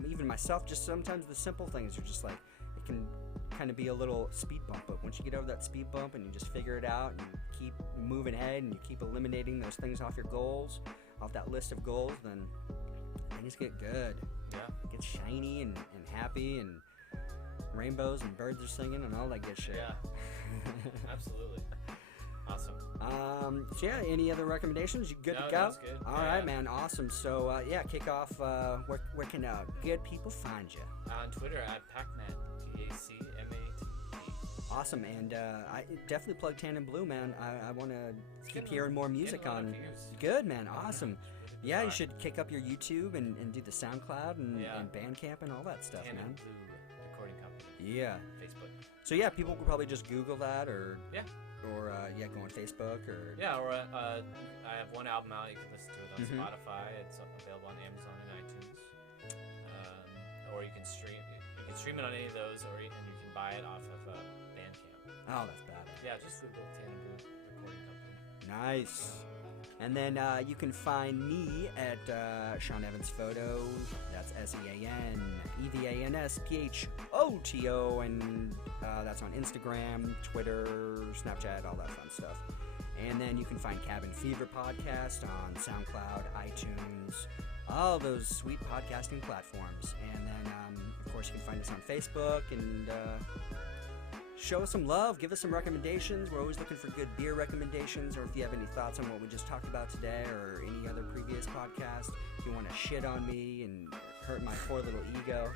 even myself, just sometimes the simple things are just like, it can kind of be a little speed bump, but once you get over that speed bump and you just figure it out and you keep moving ahead and you keep eliminating those things off your goals, off that list of goals, then things get good. It gets shiny and happy, and rainbows and birds are singing and all that good shit. Absolutely. Awesome. So yeah, any other recommendations? You good to go? That's good. All right, man. Awesome. So kick off. Where can good people find you? On Twitter at Pacmat. PACMAT. Awesome, and I definitely plug Tan and Blue, man. I want to keep hearing more music on. Good, man. Awesome. Yeah, you should kick up your YouTube and do the SoundCloud and Bandcamp and all that stuff, Tan man. and Blue Recording Company. Yeah. Facebook. So yeah, people could probably just Google that, or go on Facebook, or or I have one album out. You can listen to it on Spotify. It's available on Amazon and iTunes. Or you can stream. You can stream it on any of those, and you can buy it off of Bandcamp. Oh, that's badass. Yeah, just Google Tan and Blue Recording Company. Nice. And then you can find me at Sean Evans Photo. That's SeanEvansphoto, and that's on Instagram, Twitter, Snapchat, all that fun stuff. And then you can find Cabin Fever Podcast on SoundCloud, iTunes, all those sweet podcasting platforms. And then, of course, you can find us on Facebook, and show us some love, give us some recommendations. We're always looking for good beer recommendations, or if you have any thoughts on what we just talked about today or any other previous podcast. If you want to shit on me and hurt my poor little ego,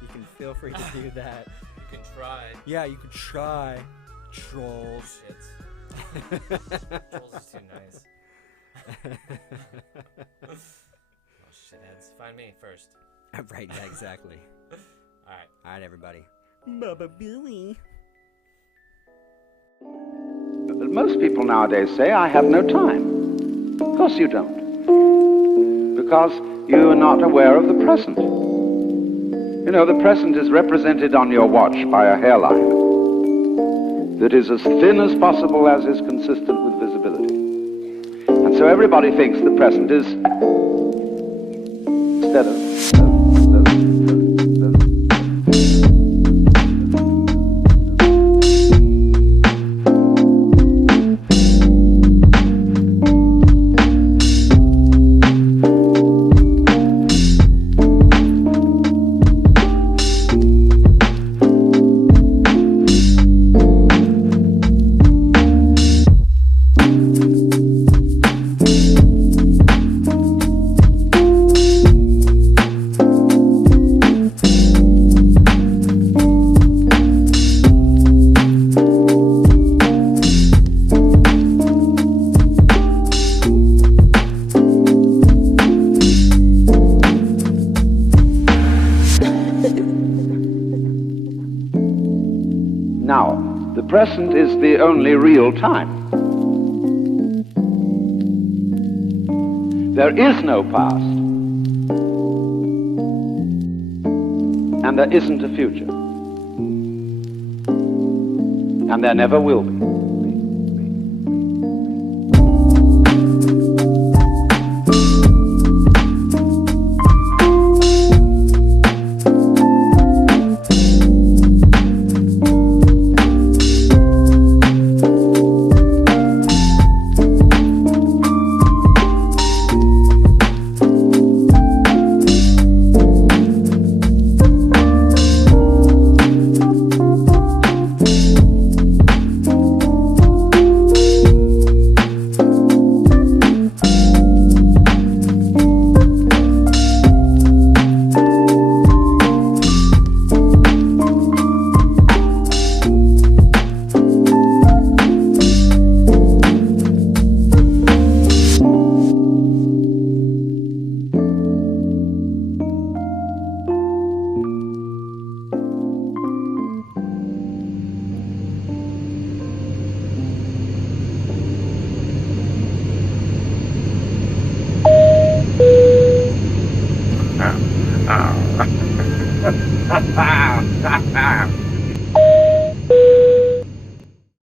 you can feel free to do that. You can try. Yeah, you can try. Trolls. Shits. Trolls is too nice. Oh, shitheads. Find me first. Right, yeah, exactly. All right, everybody. Baba Billy. Most people nowadays say I have no time. Of course you don't. Because you are not aware of the present. You know, the present is represented on your watch by a hairline that is as thin as possible as is consistent with visibility. And so everybody thinks the present is instead of now. The present is the only real time. There is no past, and there isn't a future, and there never will be.